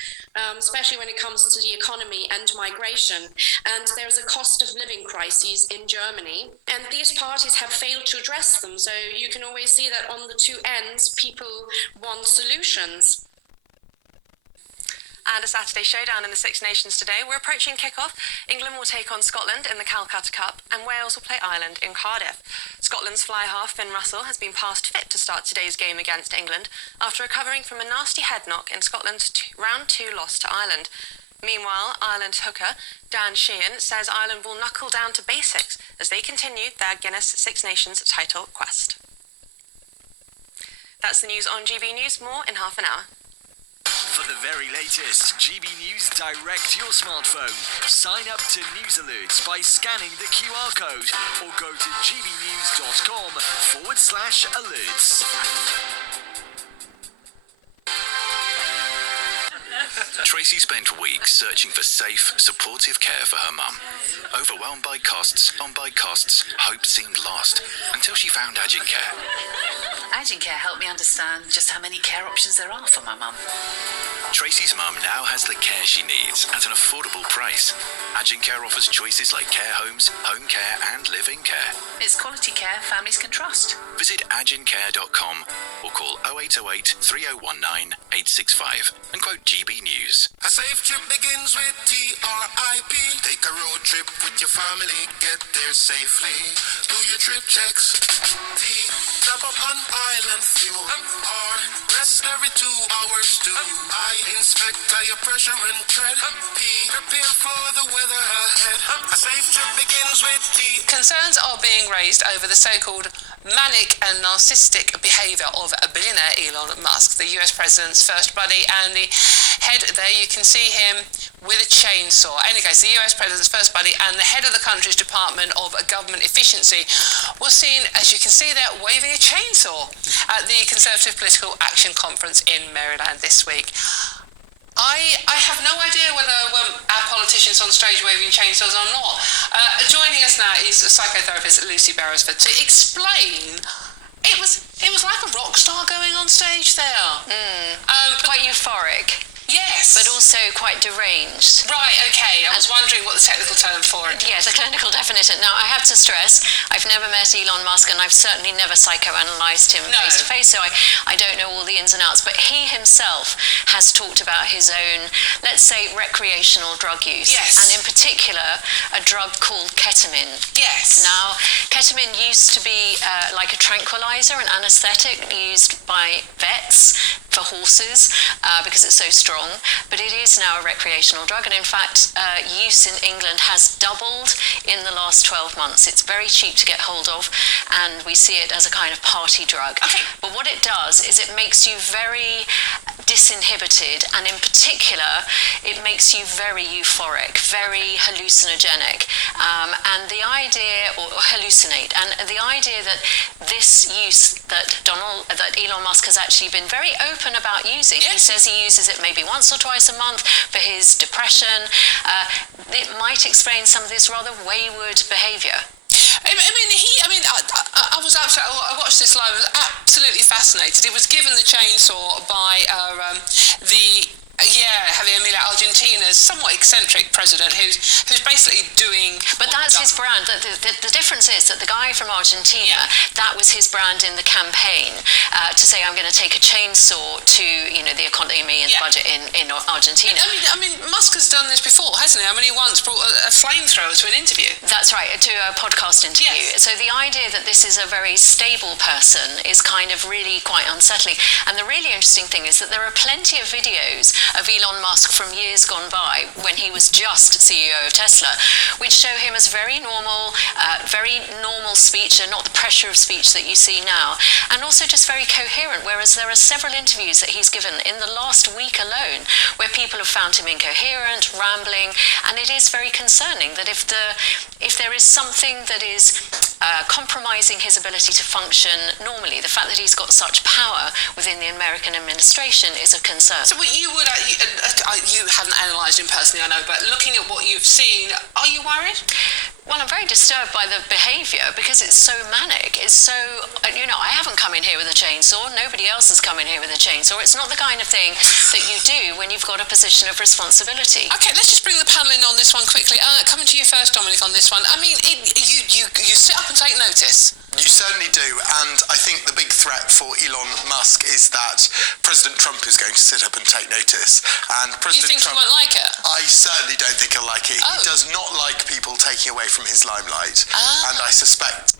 especially when it comes to the economy and migration. And there's a cost of living crisis in Germany, and these parties have failed to address them. So you can always see that on the two ends, people want solutions. And a Saturday showdown in the Six Nations today. We're approaching kick-off. England will take on Scotland in the Calcutta Cup, and Wales will play Ireland in Cardiff. Scotland's fly-half Finn Russell has been passed fit to start today's game against England after recovering from a nasty head knock in Scotland's round 2 loss to Ireland. Meanwhile, Ireland hooker Dan Sheehan says Ireland will knuckle down to basics as they continue their Guinness Six Nations title quest. That's the news on GB News. More in half an hour. For the very latest GB News direct your smartphone. Sign up to News Alerts by scanning the QR code or go to gbnews.com/alerts. Tracy spent weeks searching for safe, supportive care for her mum. Overwhelmed by costs, hope seemed lost until she found AFGHAN. AFGHAN helped me understand just how many care options there are for my mum. Tracy's mum now has the care she needs at an affordable price. AFGHAN offers choices like care homes, home care and live-in care. It's quality care families can trust. Visit AFGHANcare.com or call 0808 3019 865 and quote GB News. A safe trip begins with TRIP. Take a road trip with your family, get there safely. Do your trip checks. Stop up on island fuel. Or rest every 2 hours too. I inspect tire pressure and tread. Prepare for the weather ahead. A safe trip begins with Concerns are being raised over the so-called manic and narcissistic behaviour of billionaire Elon Musk, the US president's first buddy, and the head there, you can see him with a chainsaw. In any case, the US president's first buddy and the head of the country's Department of Government Efficiency was seen, as you can see there, waving a chainsaw at the Conservative Political Action Conference in Maryland this week. I have no idea whether our politicians on stage waving chainsaws or not. Joining us now is psychotherapist Lucy Beresford to explain. It was like a rock star going on stage there. Quite euphoric. Yes. But also quite deranged. Right, okay. I was wondering what the technical term for it. Yes, a clinical definition. Now, I have to stress, I've never met Elon Musk, and I've certainly never psychoanalyzed him face to face, so I don't know all the ins and outs. But he himself has talked about his own, let's say, recreational drug use. Yes. And in particular, a drug called ketamine. Yes. Now, ketamine used to be like a tranquilizer, an anesthetic used by vets for horses because it's so strong. But it is now a recreational drug, and in fact, use in England has doubled in the last 12 months. It's very cheap to get hold of, and we see it as a kind of party drug. Okay. But what it does is it makes you very disinhibited, and in particular, it makes you very euphoric, very hallucinogenic, and the idea, or hallucinate, and the idea that this use that Elon Musk has actually been very open about using. Yes. He says he uses it maybe once or twice a month for his depression. It might explain some of this rather wayward behaviour. I was absolutely. I watched this live. I was absolutely fascinated. He was given the chainsaw by Javier Milei, Argentina's somewhat eccentric president, who's basically doing. But that's his brand. The difference is that the guy from Argentina, that was his brand in the campaign, to say I'm going to take a chainsaw to the economy and the budget in Argentina. I mean, Musk has done this before, hasn't he? I mean, he once brought a flamethrower to an interview. That's right, to a podcast interview. Yes. So the idea that this is a very stable person is kind of really quite unsettling. And the really interesting thing is that there are plenty of videos of Elon Musk from years gone by when he was just CEO of Tesla, which show him as very normal speech and not the pressure of speech that you see now, and also just very coherent, whereas there are several interviews that he's given in the last week alone where people have found him incoherent, rambling, and it is very concerning that if there is something that is compromising his ability to function normally, the fact that he's got such power within the American administration is a concern. So you haven't analysed him personally, I know, but looking at what you've seen, are you worried? Well, I'm very disturbed by the behaviour because it's so manic. It's so, I haven't come in here with a chainsaw. Nobody else has come in here with a chainsaw. It's not the kind of thing that you do when you've got a position of responsibility. Okay, let's just bring the panel in on this one quickly. Coming to you first, Dominic, on this one. I mean, you sit up and take notice. You certainly do, and I think the big threat for Elon Musk is that President Trump is going to sit up and take notice. And President Trump, he won't like it? I certainly don't think he'll like it. Oh. He does not like people taking away from his limelight, and I suspect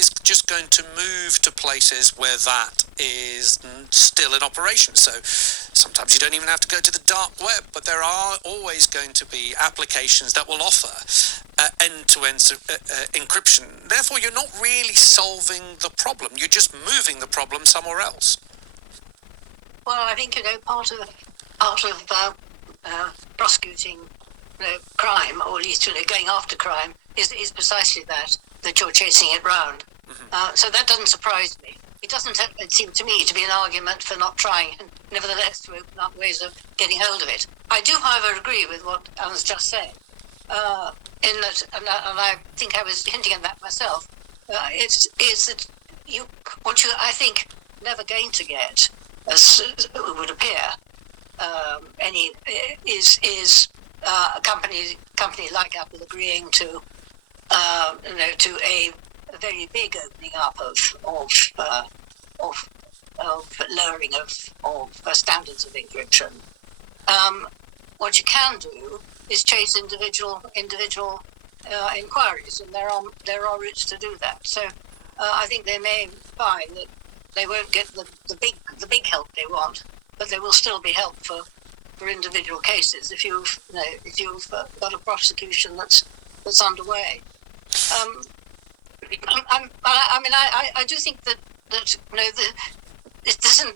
is just going to move to places where that is still in operation. So sometimes you don't even have to go to the dark web, but there are always going to be applications that will offer end-to-end encryption. Therefore, you're not really solving the problem. You're just moving the problem somewhere else. Well, I think, part of prosecuting crime, or at least going after crime, is precisely that you're chasing it round. So that doesn't surprise me. It doesn't seem to me to be an argument for not trying, and nevertheless to open up ways of getting hold of it. I do, however, agree with what Alan's just said, in that, and I think I was hinting at that myself, is that what you, I think, never going to get, as it would appear, is a company like Apple agreeing to a very big opening up of lowering of standards of encryption. What you can do is chase individual inquiries, and there are routes to do that. So I think they may find that they won't get the big help they want, but there will still be help for individual cases if you've got a prosecution that's underway. I do think that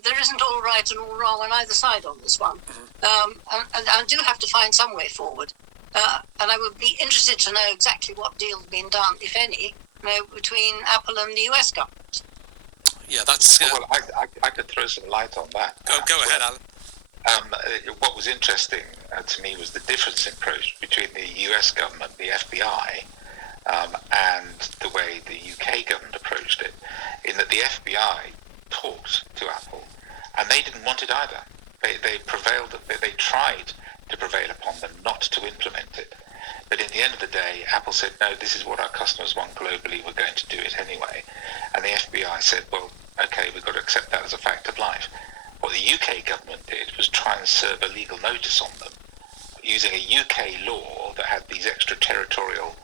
there isn't all right and all wrong on either side on this one, and I do have to find some way forward. And I would be interested to know exactly what deal's been done, if any, between Apple and the US government. Yeah, that's... Well, I could throw some light on that. Go ahead, Alan. What was interesting to me was the difference in approach between the US government, the FBI, and the way the UK government approached it, in that the FBI talked to Apple, and they didn't want it either. They tried to prevail upon them not to implement it. But in the end of the day, Apple said, no, this is what our customers want globally, we're going to do it anyway. And the FBI said, well, okay, we've got to accept that as a fact of life. What the UK government did was try and serve a legal notice on them, using a UK law that had these extraterritorial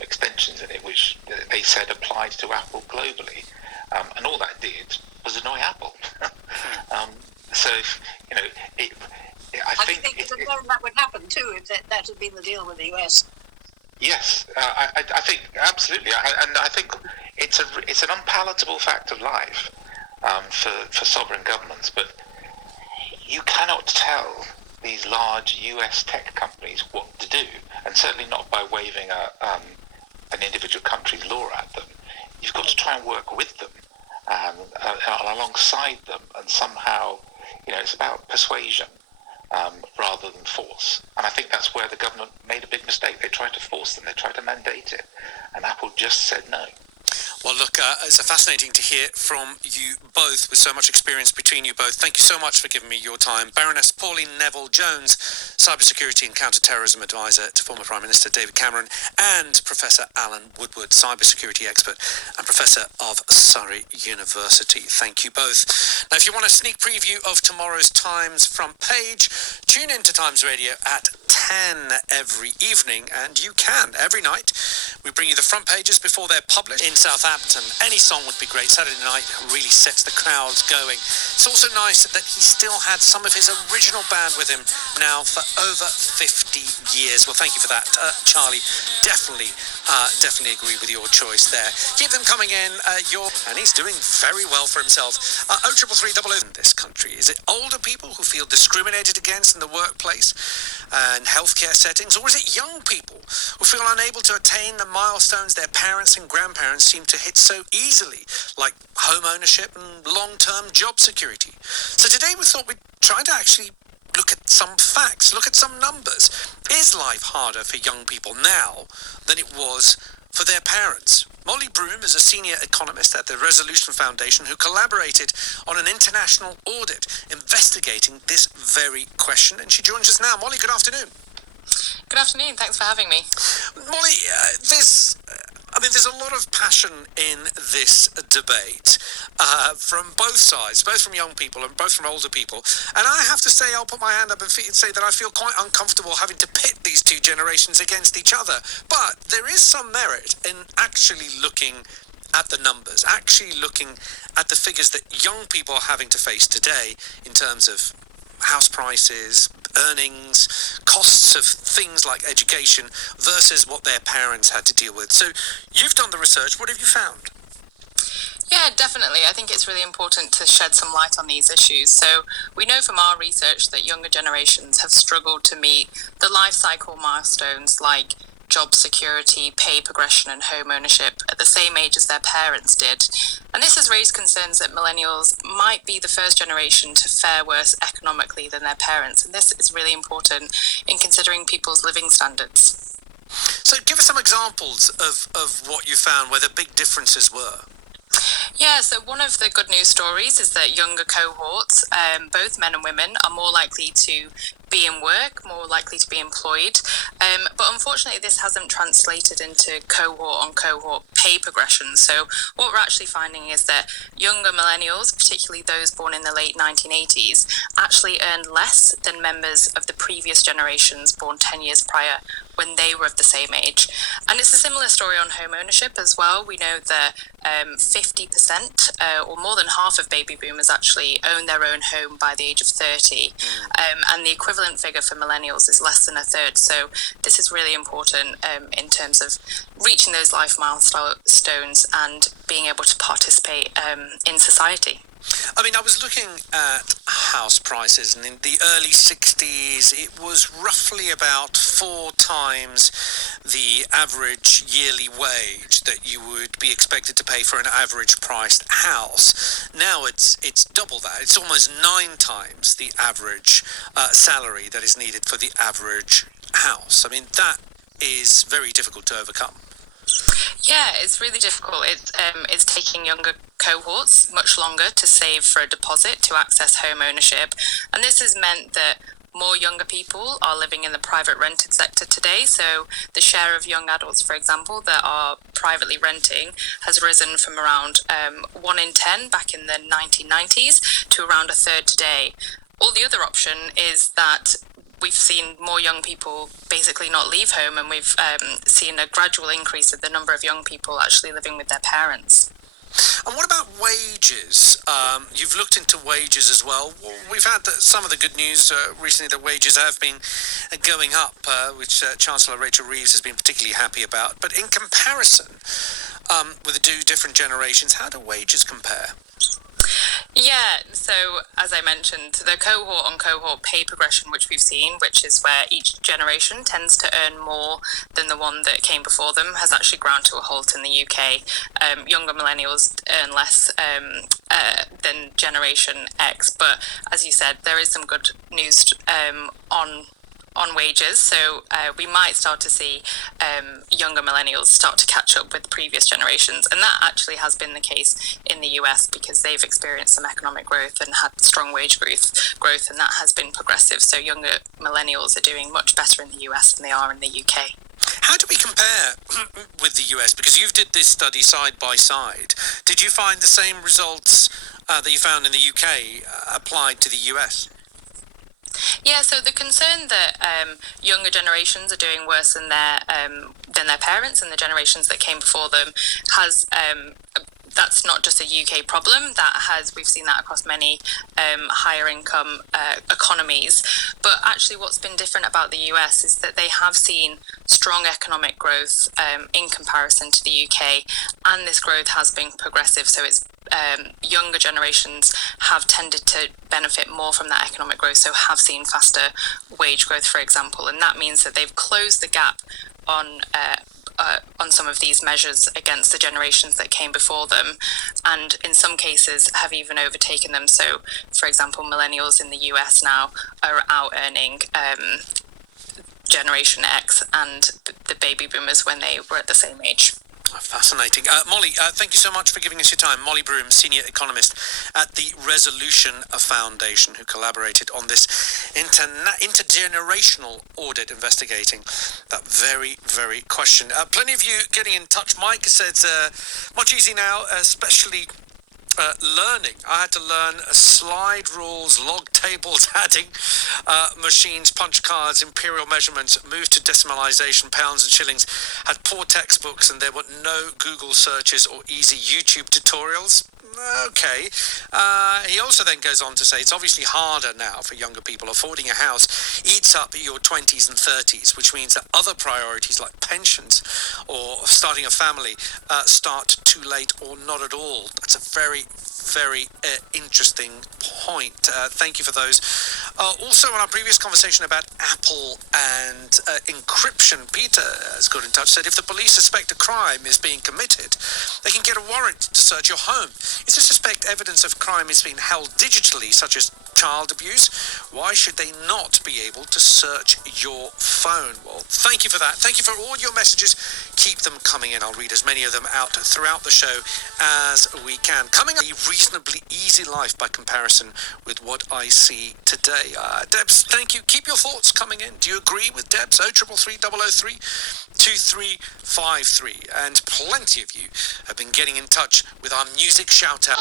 extensions in it, which they said applied to Apple globally. And all that did was annoy Apple. So, you know, I think that would happen too if that had been the deal with the US. Yes, I think absolutely, and I think it's an unpalatable fact of life for sovereign governments. But you cannot tell these large US tech companies what to do, and certainly not by waving an individual country's law at them. You've got to try and work with them, alongside them, and somehow, you know, it's about persuasion rather than force. And I think that's where the government made a big mistake. They tried to force them, they tried to mandate it, and Apple just said no. Well, look, it's fascinating to hear from you both, with so much experience between you both. Thank you so much for giving me your time. Baroness Pauline Neville-Jones, Cybersecurity and Counter-Terrorism Advisor to former Prime Minister David Cameron, and Professor Alan Woodward, Cybersecurity Expert and Professor of Surrey University. Thank you both. Now, if you want a sneak preview of tomorrow's Times front page, tune in to Times Radio at 10 every evening, and you can every night. We bring you the front pages before they're published. In Southampton, any song would be great. Saturday night really sets the crowds going. It's also nice that he still had some of his original band with him now for over 50 years. Well, thank you for that, Charlie. Definitely agree with your choice there. Keep them coming in. And he's doing very well for himself. 033300 in this country. Is it older people who feel discriminated against in the workplace and healthcare settings, or is it young people who feel unable to attain the milestones their parents and grandparents seem to hit so easily, like home ownership and long-term job security? So today we thought we'd try to actually look at some facts, look at some numbers. Is life harder for young people now than it was for their parents? Molly Broom is a senior economist at the Resolution Foundation who collaborated on an international audit investigating this very question, and she joins us now. Molly, good afternoon. Good afternoon. Thanks for having me. Molly, there's a lot of passion in this debate from both sides, both from young people and both from older people. And I have to say, I'll put my hand up and say that I feel quite uncomfortable having to pit these two generations against each other. But there is some merit in actually looking at the numbers, actually looking at the figures that young people are having to face today in terms of house prices, earnings, costs of things like education versus what their parents had to deal with. So you've done the research. What have you found? Yeah, definitely. I think it's really important to shed some light on these issues. So we know from our research that younger generations have struggled to meet the life cycle milestones like job security, pay progression and home ownership at the same age as their parents did. And this has raised concerns that millennials might be the first generation to fare worse economically than their parents. And this is really important in considering people's living standards. So give us some examples of what you found where the big differences were. Yeah, so one of the good news stories is that younger cohorts, both men and women, are more likely to be in work, more likely to be employed. But unfortunately, this hasn't translated into cohort-on-cohort pay progression. So what we're actually finding is that younger millennials, particularly those born in the late 1980s, actually earned less than members of the previous generations born 10 years prior when they were of the same age. And it's a similar story on home ownership as well. We know that 50% or more than half of baby boomers actually own their own home by the age of 30. And the equivalent figure for millennials is less than a third. So this is really important in terms of reaching those life milestones and being able to participate in society. I mean, I was looking at house prices, and in the early 60s, it was roughly about 4 times the average yearly wage that you would be expected to pay for an average priced house. Now it's double that. It's almost 9 times the average salary that is needed for the average house. I mean, that is very difficult to overcome. Yeah, it's really difficult. It's taking younger cohorts much longer to save for a deposit to access home ownership, and this has meant that more younger people are living in the private rented sector today. So the share of young adults, for example, that are privately renting has risen from around 1 in 10 back in the 1990s to around a third today. Or the other option is that we've seen more young people basically not leave home, and we've seen a gradual increase of the number of young people actually living with their parents. And what about wages? You've looked into wages as well. We've had some of the good news recently that wages have been going up, which Chancellor Rachel Reeves has been particularly happy about. But in comparison with the 2 different generations, how do wages compare? Yeah, so as I mentioned, the cohort-on-cohort pay progression which we've seen, which is where each generation tends to earn more than the one that came before them, has actually ground to a halt in the UK. Younger millennials earn less than Generation X, but as you said, there is some good news on wages, so we might start to see younger millennials start to catch up with previous generations, and that actually has been the case in the US because they've experienced some economic growth and had strong wage growth, and that has been progressive. So younger millennials are doing much better in the US than they are in the UK. How do we compare with the US? Because you did this study side by side. Did you find the same results that you found in the UK applied to the US? Yeah, so the concern that younger generations are doing worse than their parents and the generations that came before them has that's not just a UK problem. We've seen that across many higher income economies. But actually, what's been different about the US is that they have seen strong economic growth in comparison to the UK, and this growth has been progressive. So it's younger generations have tended to benefit more from that economic growth, so have seen faster wage growth, for example, and that means that they've closed the gap on some of these measures against the generations that came before them, and in some cases have even overtaken them. So, for example, millennials in the US now are out earning Generation X and the baby boomers when they were at the same age. Fascinating. Molly, thank you so much for giving us your time. Molly Broom, Senior Economist at the Resolution Foundation, who collaborated on this intergenerational audit investigating that very, very question. Plenty of you getting in touch. Mike says, much easier now, especially learning. I had to learn slide rules, log tables, adding machines, punch cards, imperial measurements, moved to decimalization, pounds and shillings, had poor textbooks, and there were no Google searches or easy YouTube tutorials. Okay. He also then goes on to say it's obviously harder now for younger people. Affording a house eats up your 20s and 30s, which means that other priorities like pensions or starting a family start too late or not at all. That's a very, very interesting point. Thank you for those. Also, on our previous conversation about Apple and encryption, Peter has got in touch, said if the police suspect a crime is being committed, they can get a warrant to search your home. If they suspect evidence of crime is being held digitally, such as child abuse, why should they not be able to search your phone? Well, thank you for that. Thank you for all your messages. Keep them coming in. I'll read as many of them out throughout the show as we can. Coming up, a reasonably easy life by comparison with what I see today. Debs, thank you. Keep your thoughts coming in. Do you agree with Debs? 0333 003 2353. And plenty of you have been getting in touch with our music shout out.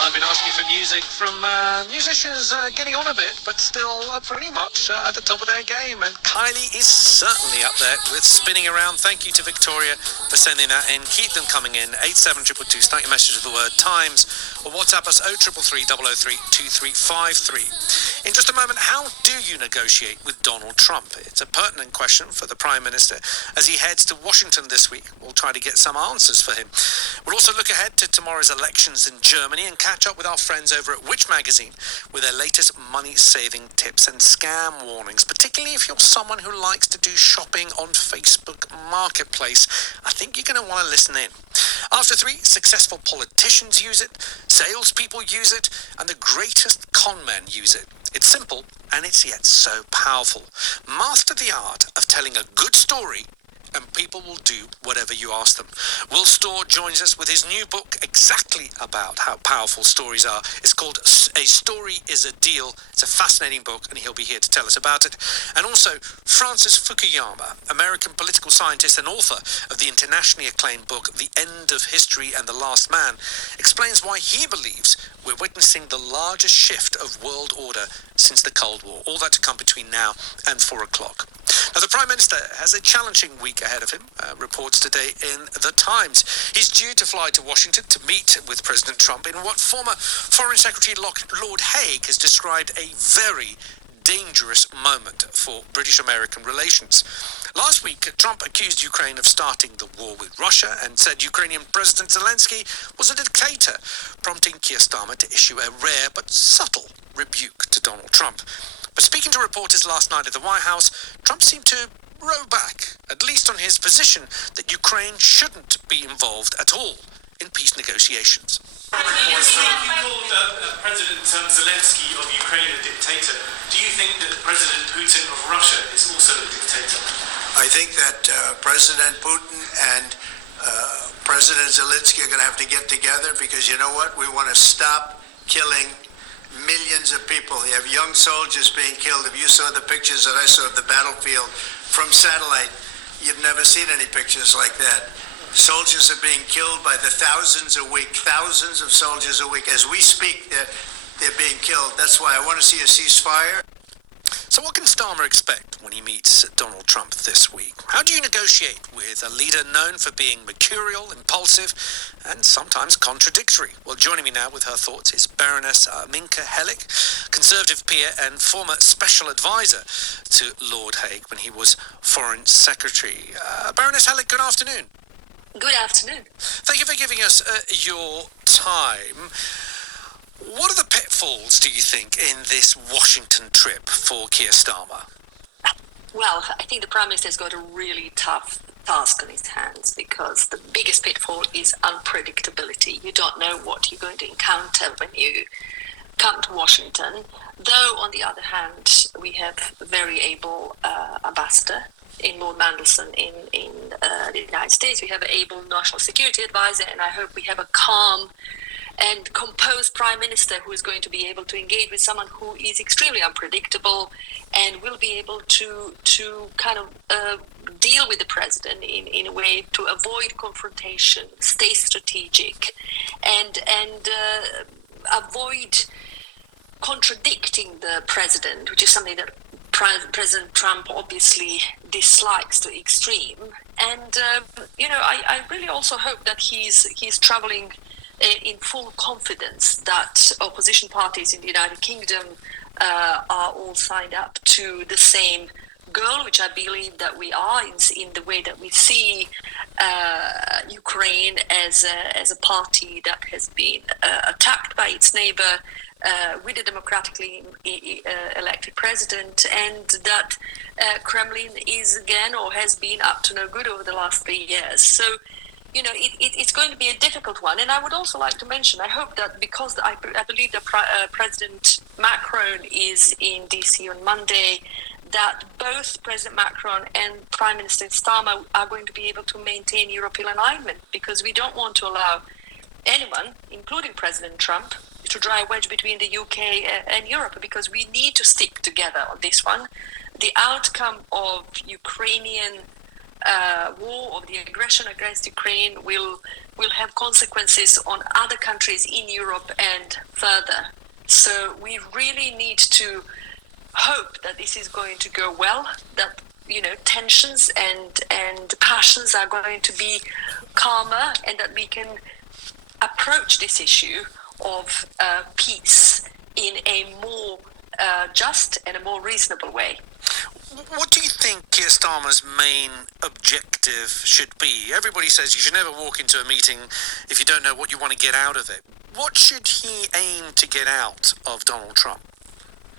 I've been asking for music from musicians getting on a bit, but still pretty much at the top of their game. And Kylie is certainly up there with Spinning Around. Thank you to Victoria for sending that in. Keep them coming in. 87222. Start your message with the word times, or WhatsApp us 0333 003 2353. In just a moment, how do you negotiate with Donald Trump? It's a pertinent question for the Prime Minister as he heads to Washington this week. We'll try to get some answers for him. We'll also look ahead to tomorrow's elections in Germany and catch up with our friends over at Which Magazine with their latest money-saving tips and scam warnings, particularly if you're someone who likes to do shopping on Facebook Marketplace. I think you're going to want to listen in. After 3, successful politicians use it, salespeople use it, and the greatest con men use it. It's simple, and it's yet so powerful. Master the art of telling a good story, and people will do whatever you ask them. Will Storr joins us with his new book exactly about how powerful stories are. It's called A Story is a Deal. It's a fascinating book, and he'll be here to tell us about it. And also, Francis Fukuyama, American political scientist and author of the internationally acclaimed book The End of History and the Last Man, explains why he believes we're witnessing the largest shift of world order since the Cold War. All that to come between now and 4 o'clock. Now, the Prime Minister has a challenging week ahead of him, reports today in The Times. He's due to fly to Washington to meet with President Trump in what former Foreign Secretary Lord Haig has described a very dangerous moment for British-American relations. Last week, Trump accused Ukraine of starting the war with Russia and said Ukrainian President Zelensky was a dictator, prompting Keir Starmer to issue a rare but subtle rebuke to Donald Trump. But speaking to reporters last night at the White House, Trump seemed to row back, at least on his position that Ukraine shouldn't be involved at all in peace negotiations. You called President Zelensky of Ukraine a dictator. Do you think that President Putin of Russia is also a dictator? I think that President Putin and President Zelensky are going to have to get together because you know what? We want to stop killing millions of people. You have young soldiers being killed. If you saw the pictures that I saw of the battlefield from satellite, you've never seen any pictures like that. Soldiers are being killed by the thousands a week, thousands of soldiers a week. As we speak, they're being killed. That's why I want to see a ceasefire. So what can Starmer expect when he meets Donald Trump this week? How do you negotiate with a leader known for being mercurial, impulsive, and sometimes contradictory? Well, joining me now with her thoughts is Baroness Minka Hellick, Conservative peer and former special advisor to Lord Haig when he was Foreign Secretary. Baroness Hellick, good afternoon. Good afternoon. Thank you for giving us your time. What are the pitfalls, do you think, in this Washington trip for Keir Starmer? Well, I think the Prime Minister's got a really tough task on his hands because the biggest pitfall is unpredictability. You don't know what you're going to encounter when you come to Washington. Though, on the other hand, we have a very able ambassador in Lord Mandelson in the United States. We have an able national security advisor, and I hope we have a calm and composed Prime Minister who is going to be able to engage with someone who is extremely unpredictable and will be able to kind of deal with the President in a way to avoid confrontation, stay strategic, and avoid contradicting the President, which is something that President Trump obviously dislikes to extreme. And, I really also hope that he's traveling in full confidence that opposition parties in the United Kingdom are all signed up to the same goal, which I believe that we are in the way that we see Ukraine as a party that has been attacked by its neighbor with a democratically elected president, and that Kremlin is again or has been up to no good over the last 3 years. So, it's going to be a difficult one. And I would also like to mention, I hope that because I believe that President Macron is in DC on Monday, that both President Macron and Prime Minister Starmer are going to be able to maintain European alignment, because we don't want to allow anyone, including President Trump, to drive a wedge between the UK and Europe, because we need to stick together on this one. The outcome of Ukrainian war, of the aggression against Ukraine, will have consequences on other countries in Europe and further. So we really need to hope that this is going to go well, that tensions and passions are going to be calmer, and that we can approach this issue of peace in a more just and a more reasonable way. What do you think Keir Starmer's main objective should be? Everybody says you should never walk into a meeting if you don't know what you want to get out of it. What should he aim to get out of Donald Trump?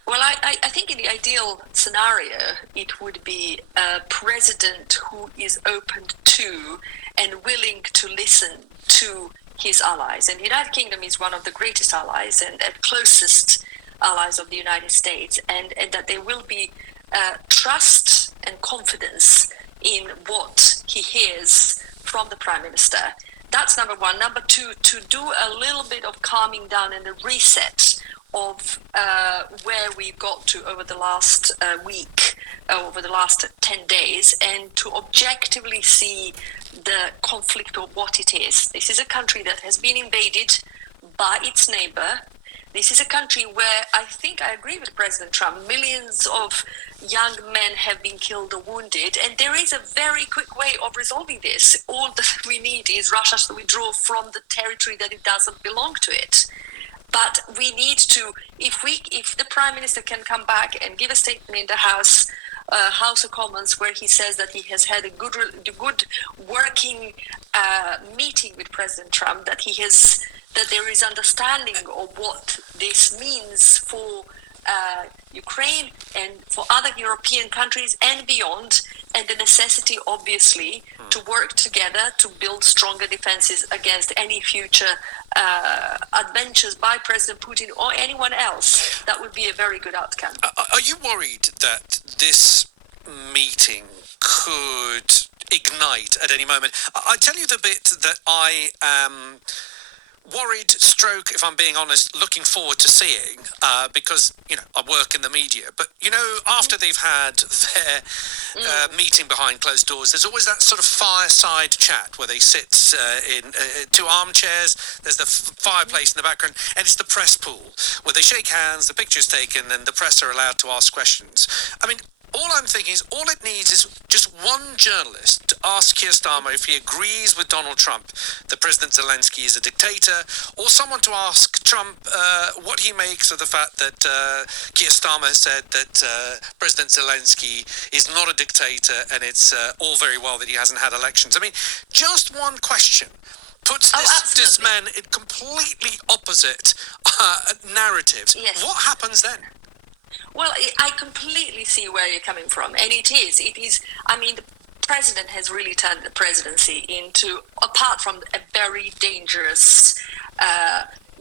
Well, I think in the ideal scenario, it would be a president who is open to and willing to listen to his allies. And the United Kingdom is one of the greatest allies and closest allies of the United States, and that there will be trust and confidence in what he hears from the Prime Minister. That's number one. Number two, to do a little bit of calming down and a reset of where we got to over the last week, over the last 10 days, and to objectively see the conflict of what it is. This is a country that has been invaded by its neighbor. This is a country where I think I agree with President Trump. Millions of young men have been killed or wounded, and there is a very quick way of resolving this. All that we need is Russia to withdraw from the territory that it doesn't belong to it. But we need to, if the Prime Minister can come back and give a statement in the House of Commons where he says that he has had a good working meeting with President Trump, that there is understanding of what this means for Ukraine and for other European countries and beyond, and the necessity, obviously, to work together to build stronger defenses against any future adventures by President Putin or anyone else. That would be a very good outcome. Are you worried that this meeting could ignite at any moment? I tell you the bit that I am worried, stroke, if I'm being honest, looking forward to seeing, because, I work in the media. But, after they've had their meeting behind closed doors, there's always that sort of fireside chat where they sit in two armchairs, there's the fireplace in the background, and it's the press pool, where they shake hands, the picture's taken, and the press are allowed to ask questions. I mean, all I'm thinking is all it needs is just one journalist to ask Keir Starmer if he agrees with Donald Trump that President Zelensky is a dictator, or someone to ask Trump what he makes of the fact that Keir Starmer said that President Zelensky is not a dictator and it's all very well that he hasn't had elections. I mean, just one question puts this man in completely opposite narratives. Yes. What happens then? Well, I completely see where you're coming from, and it is, the president has really turned the presidency into, apart from a very dangerous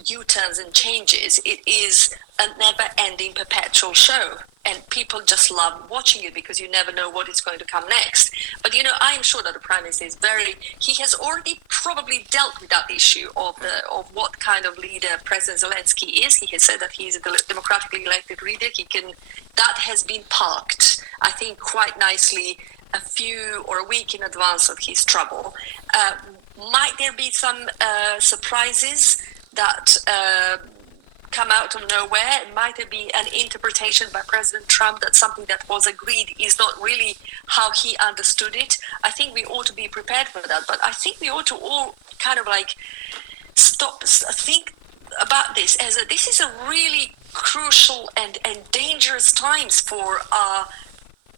U-turns and changes, it is a never-ending perpetual show, and people just love watching it because you never know what is going to come next. But I'm sure that the Prime Minister is he has already probably dealt with that issue of what kind of leader President Zelensky is. He has said that he's a democratically elected leader. That has been parked, I think, quite nicely a week in advance of his trouble. Might there be some surprises that come out of nowhere? Might there be an interpretation by President Trump that something that was agreed is not really how he understood it? I think we ought to be prepared for that, but I think we ought to all kind of think about this as this is a really crucial and dangerous times for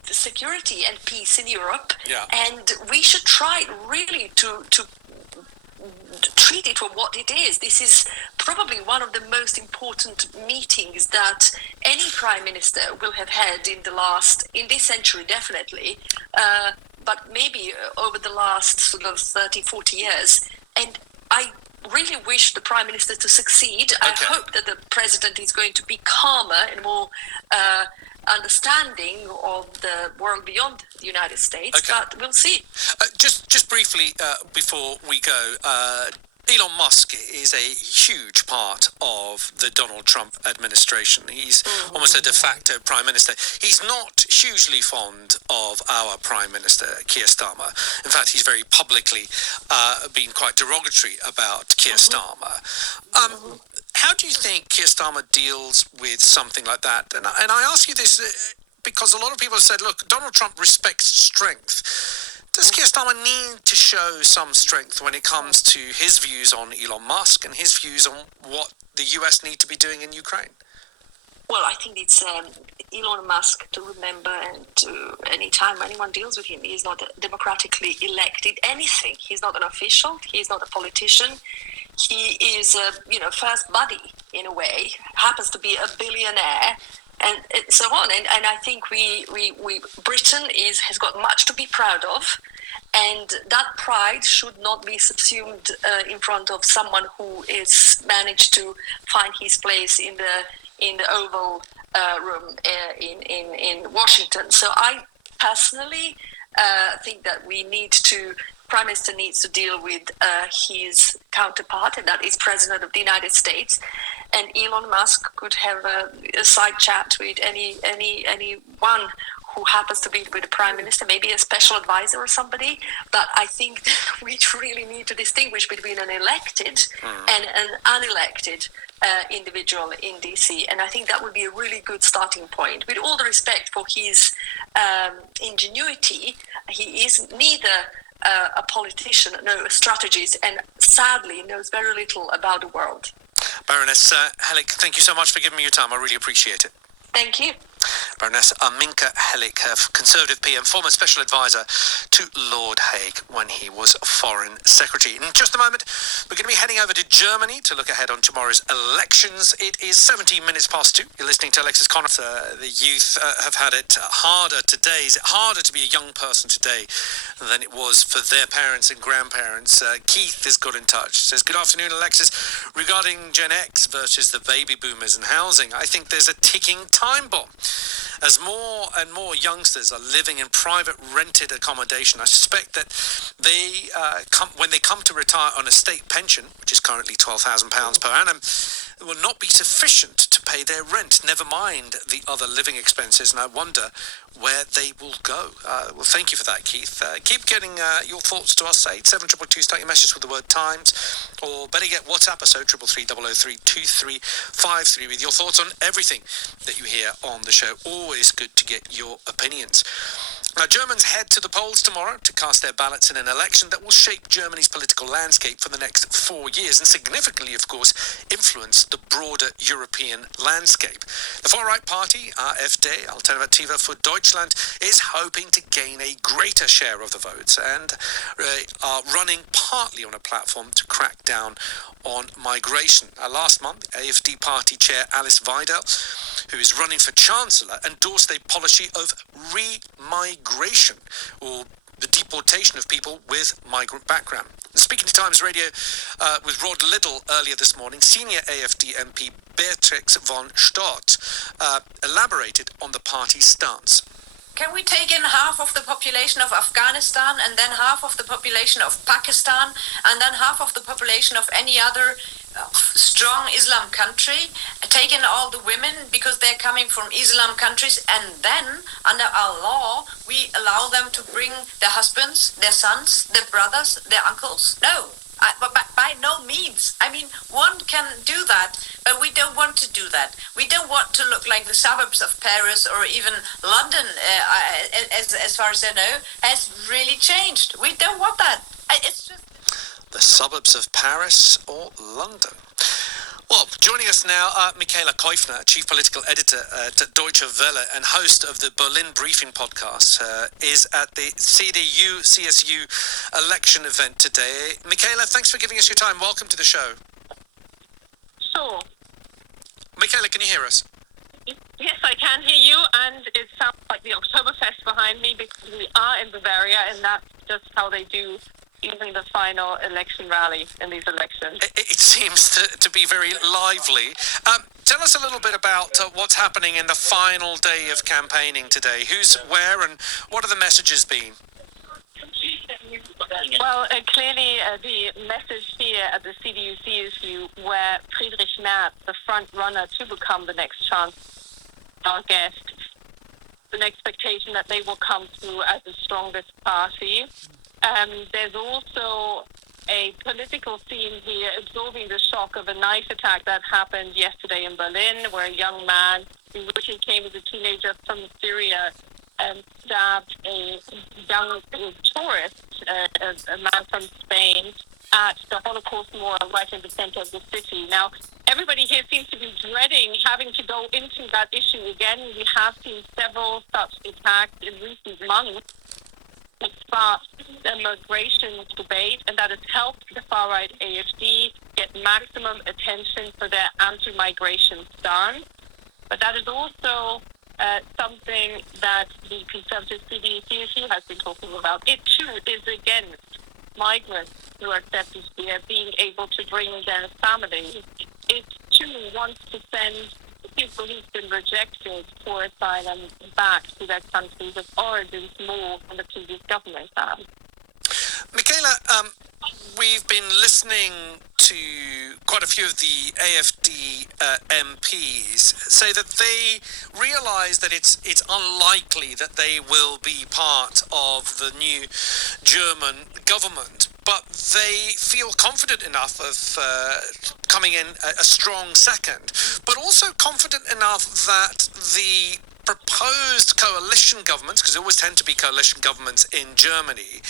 security and peace in Europe, and we should try really to treat it for what it is. This is probably one of the most important meetings that any Prime Minister will have had in this century, definitely, but maybe over the last sort of 30, 40 years. And I really wish the Prime Minister to succeed. Okay. I hope that the President is going to be calmer and more understanding of the world beyond the United States, but we'll see. Just briefly before we go, Elon Musk is a huge part of the Donald Trump administration. He's almost a de facto prime minister. He's not hugely fond of our prime minister, Keir Starmer. In fact, he's very publicly been quite derogatory about Keir Starmer. How do you think Keir Starmer deals with something like that? And I ask you this because a lot of people have said, look, Donald Trump respects strength. Does Keir Starmer need to show some strength when it comes to his views on Elon Musk and his views on what the US need to be doing in Ukraine? Well, I think it's Elon Musk to remember, and to any time anyone deals with him, he's not democratically elected anything. He's not an official. He's not a politician. He is a first buddy in a way. Happens to be a billionaire, and so on. And I think we Britain has got much to be proud of. And that pride should not be subsumed in front of someone who is managed to find his place in the Oval Room in Washington. So I personally think that Prime Minister needs to deal with his counterpart, and that is President of the United States. And Elon Musk could have a side chat with anyone who happens to be with the Prime Minister, maybe a special advisor or somebody. But I think we really need to distinguish between an elected and an unelected individual in DC. And I think that would be a really good starting point. With all the respect for his ingenuity, he is neither a politician, no, a strategist, and sadly knows very little about the world. Baroness Hellick, thank you so much for giving me your time. I really appreciate it. Thank you. Baroness Minka Hellick, Conservative PM, former Special Advisor to Lord Haig when he was Foreign Secretary. In just a moment, we're going to be heading over to Germany to look ahead on tomorrow's elections. It is 17 minutes past 2. You're listening to Alexis Connor. The youth have had it harder today. Is it harder to be a young person today than it was for their parents and grandparents? Keith has got in touch. Says, good afternoon, Alexis. Regarding Gen X versus the baby boomers and housing, I think there's a ticking time bomb. As more and more youngsters are living in private rented accommodation, I suspect that they when they come to retire on a state pension, which is currently £12,000 per annum, it will not be sufficient to pay their rent, never mind the other living expenses, and I wonder where they will go. Well, thank you for that, Keith. Keep getting your thoughts to us, 87222, start your message with the word times, or better get WhatsApp us, 0333 with your thoughts on everything that you hear on the show. Always good to get your opinions. Now, Germans head to the polls tomorrow to cast their ballots in an election that will shape Germany's political landscape for the next 4 years and significantly, of course, influence the broader European landscape. The far-right party, AfD, Alternative für Deutschland, is hoping to gain a greater share of the votes and are running partly on a platform to crack down on migration. Last month, AfD party chair Alice Weidel, who is running for Chancellor, endorsed a policy of re-migration, or the deportation of people with migrant background. Speaking to Times Radio with Rod Liddell earlier this morning, senior AfD MP Beatrix von Storch elaborated on the party's stance. Can we take in half of the population of Afghanistan, and then half of the population of Pakistan, and then half of the population of any other strong Islam country, take in all the women because they're coming from Islam countries, and then under our law we allow them to bring their husbands, their sons, their brothers, their uncles? No. But by no means. I mean, one can do that, but we don't want to do that. We don't want to look like the suburbs of Paris or even London, as far as I know, has really changed. We don't want that. It's just... The suburbs of Paris or London. Well, joining us now, Michaela Keufner, Chief Political Editor at Deutsche Welle and host of the Berlin Briefing podcast, is at the CDU-CSU election event today. Michaela, thanks for giving us your time. Welcome to the show. Sure. Michaela, can you hear us? Yes, I can hear you, and it sounds like the Oktoberfest behind me because we are in Bavaria, and that's just how they do even the final election rally in these elections. It seems to be very lively. Tell us a little bit about what's happening in the final day of campaigning today. Who's where and what are the messages been? Well, clearly the message here at the CDU-CSU, where Friedrich Merz, the front runner to become the next chancellor, our guest, an expectation that they will come through as the strongest party. There's also a political theme here, absorbing the shock of a knife attack that happened yesterday in Berlin, where a young man, who originally came as a teenager from Syria, stabbed a young tourist, a man from Spain, at the Holocaust Memorial right in the center of the city. Now, everybody here seems to be dreading having to go into that issue again. We have seen several such attacks in recent months. It sparked the migration debate, and that has helped the far-right AFD get maximum attention for their anti-migration stance. But that is also something that the conservative CDU has been talking about. It too is against migrants who are settled here being able to bring their families. It too wants to send people who've been rejected for asylum back to their countries of origin more than the previous government have. Michaela, we've been listening to quite a few of the AFD MPs say that they realise that it's unlikely that they will be part of the new German government, but they feel confident enough of coming in a strong second, but also confident enough that the proposed coalition governments, because there always tend to be coalition governments in Germany,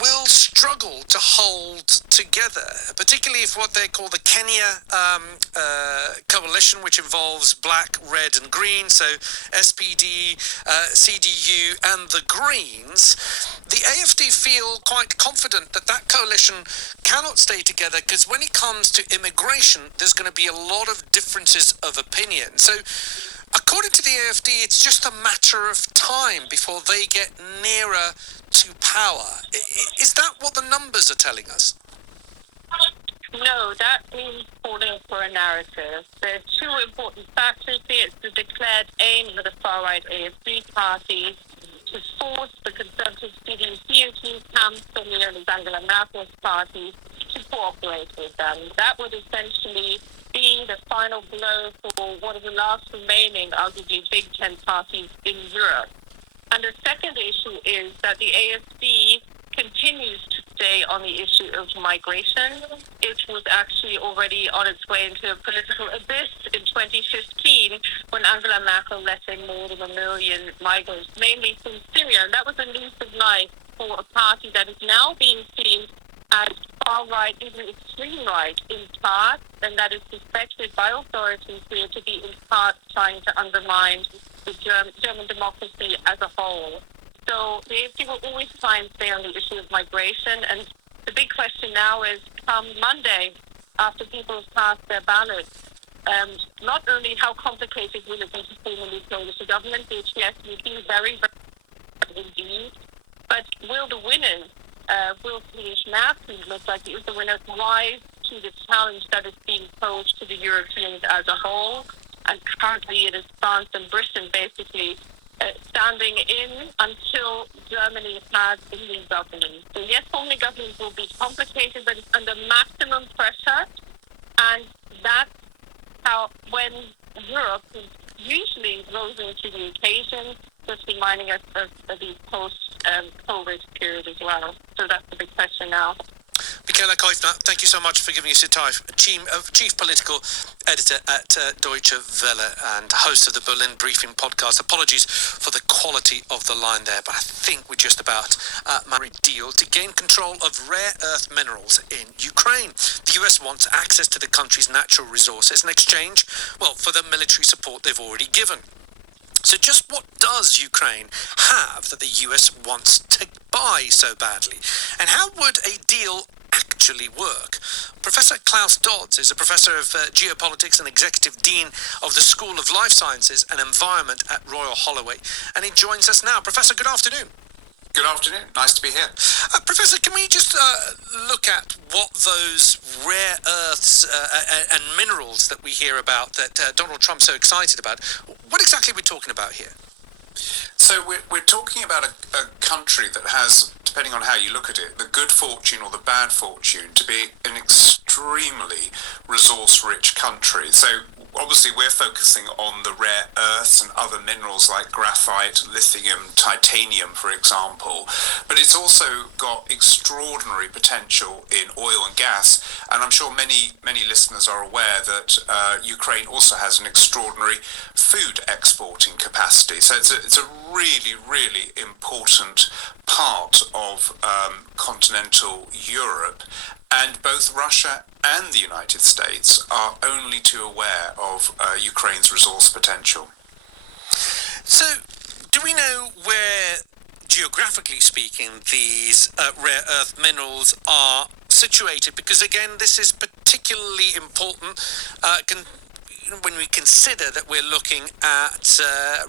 will struggle to hold together, particularly if what they call the Kenya coalition, which involves black, red and green, so SPD, CDU and the Greens. The AFD feel quite confident that that coalition cannot stay together because when it comes to immigration, there's going to be a lot of differences of opinion. So according to the AFD, it's just a matter of time before they get nearer to power. Is that what the numbers are telling us? No, that means falling for a narrative. There are two important factors here. It's the declared aim of the far-right AFD party to force the conservative CDU camp, similar to Angela Merkel's party, to cooperate with them. That would essentially be the final blow for one of the last remaining, arguably, Big Ten parties in Europe. And the second issue is that the AFD continues to stay on the issue of migration. It was actually already on its way into a political abyss in 2015 when Angela Merkel let in more than 1 million migrants, mainly from Syria. And that was a lease of life for a party that is now being seen as far-right, even extreme right in part, and that is suspected by authorities here to be in part trying to undermine the German democracy as a whole. So the AFD will always try and stay on the issue of migration, and the big question now is, come Monday, after people have passed their ballots, not only how complicated will it be to form a new coalition government, which yes, will be very, very indeed, but will the winners, will Swedish Match, who looks like it is the winner, rise to the challenge that is being posed to the Europeans as a whole? And currently it is France and Britain basically standing in until Germany has a new government. So yes, forming government will be complicated, but it's under maximum pressure. And that's how, when Europe usually goes into the occasion, just reminding us of the post-COVID period as well. So that's the big question now. Michaela Koifner, thank you so much for giving us your time. Chief Political Editor at Deutsche Welle and host of the Berlin Briefing podcast. Apologies for the quality of the line there, but I think we're just about a deal to gain control of rare earth minerals in Ukraine. The US wants access to the country's natural resources in exchange, well, for the military support they've already given. So just what does Ukraine have that the US wants to buy so badly? And how would a deal actually work? Professor Klaus Dodds is a professor of geopolitics and executive dean of the School of Life Sciences and Environment at Royal Holloway, and he joins us now. Professor, good afternoon. Good afternoon. Nice to be here. Professor, can we just look at what those rare earths and minerals that we hear about that Donald Trump's so excited about, what exactly are we talking about here? So we're talking about a country that has, depending on how you look at it, the good fortune or the bad fortune to be an extremely resource-rich country. So obviously we're focusing on the rare earths and other minerals like graphite, lithium, titanium, for example, but it's also got extraordinary potential in oil and gas, and I'm sure many listeners are aware that Ukraine also has an extraordinary food exporting capacity. So it's a really, really important part of continental Europe, and both Russia and the United States are only too aware of Ukraine's resource potential. So, do we know where, geographically speaking, these rare earth minerals are situated? Because again, this is particularly important when we consider that we're looking at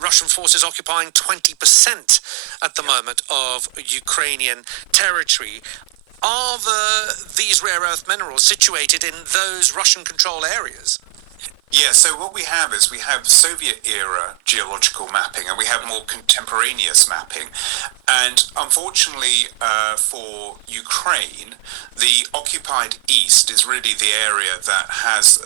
Russian forces occupying 20% at the moment of Ukrainian territory. Are these rare earth minerals situated in those Russian-controlled areas? Yeah, so what we have is we have Soviet-era geological mapping and we have more contemporaneous mapping. And unfortunately for Ukraine, the occupied east is really the area that has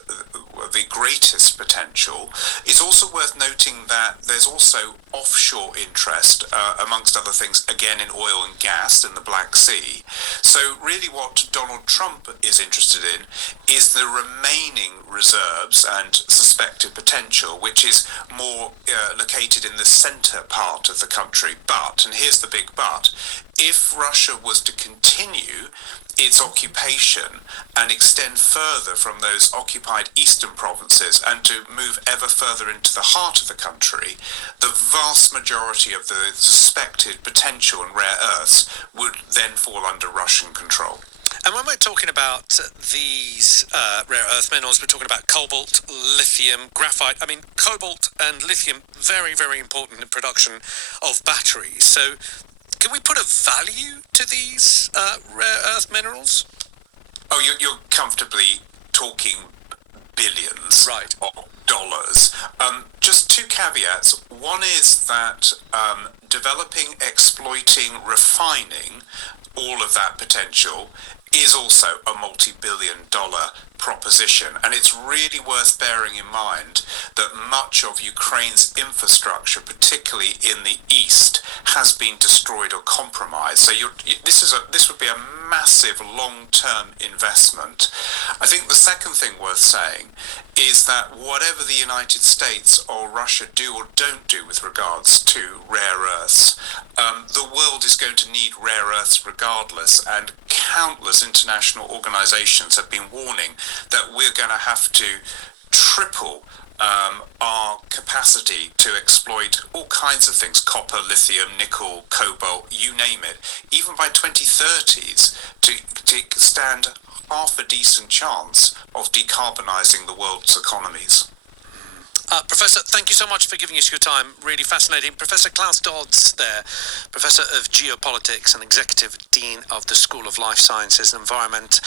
the greatest potential. It's also worth noting that there's also offshore interest, amongst other things, again in oil and gas in the Black Sea. So really what Donald Trump is interested in is the remaining reserves and suspected potential, which is more located in the center part of the country. But, and here's the big but, if Russia was to continue its occupation and extend further from those occupied eastern provinces and to move ever further into the heart of the country, the vast majority of the suspected potential in rare earths would then fall under Russian control. And when we're talking about these rare earth minerals, we're talking about cobalt, lithium, graphite. I mean, cobalt and lithium, very, very important in production of batteries. So can we put a value to these rare earth minerals? Oh, you're comfortably talking billions of dollars. Just two caveats. One is that developing, exploiting, refining all of that potential is also a multi-billion-dollar proposition, and it's really worth bearing in mind that much of Ukraine's infrastructure, particularly in the east, has been destroyed or compromised. So this would be a massive long-term investment. I think the second thing worth saying is that whatever the United States or Russia do or don't do with regards to rare earths, the world is going to need rare earths regardless, and countless international organizations have been warning that we're going to have to triple our capacity to exploit all kinds of things, copper, lithium, nickel, cobalt, you name it, even by 2030s to stand half a decent chance of decarbonising the world's economies. Professor, thank you so much for giving us your time. Really fascinating. Professor Klaus Dodds there, Professor of Geopolitics and Executive Dean of the School of Life Sciences and Environment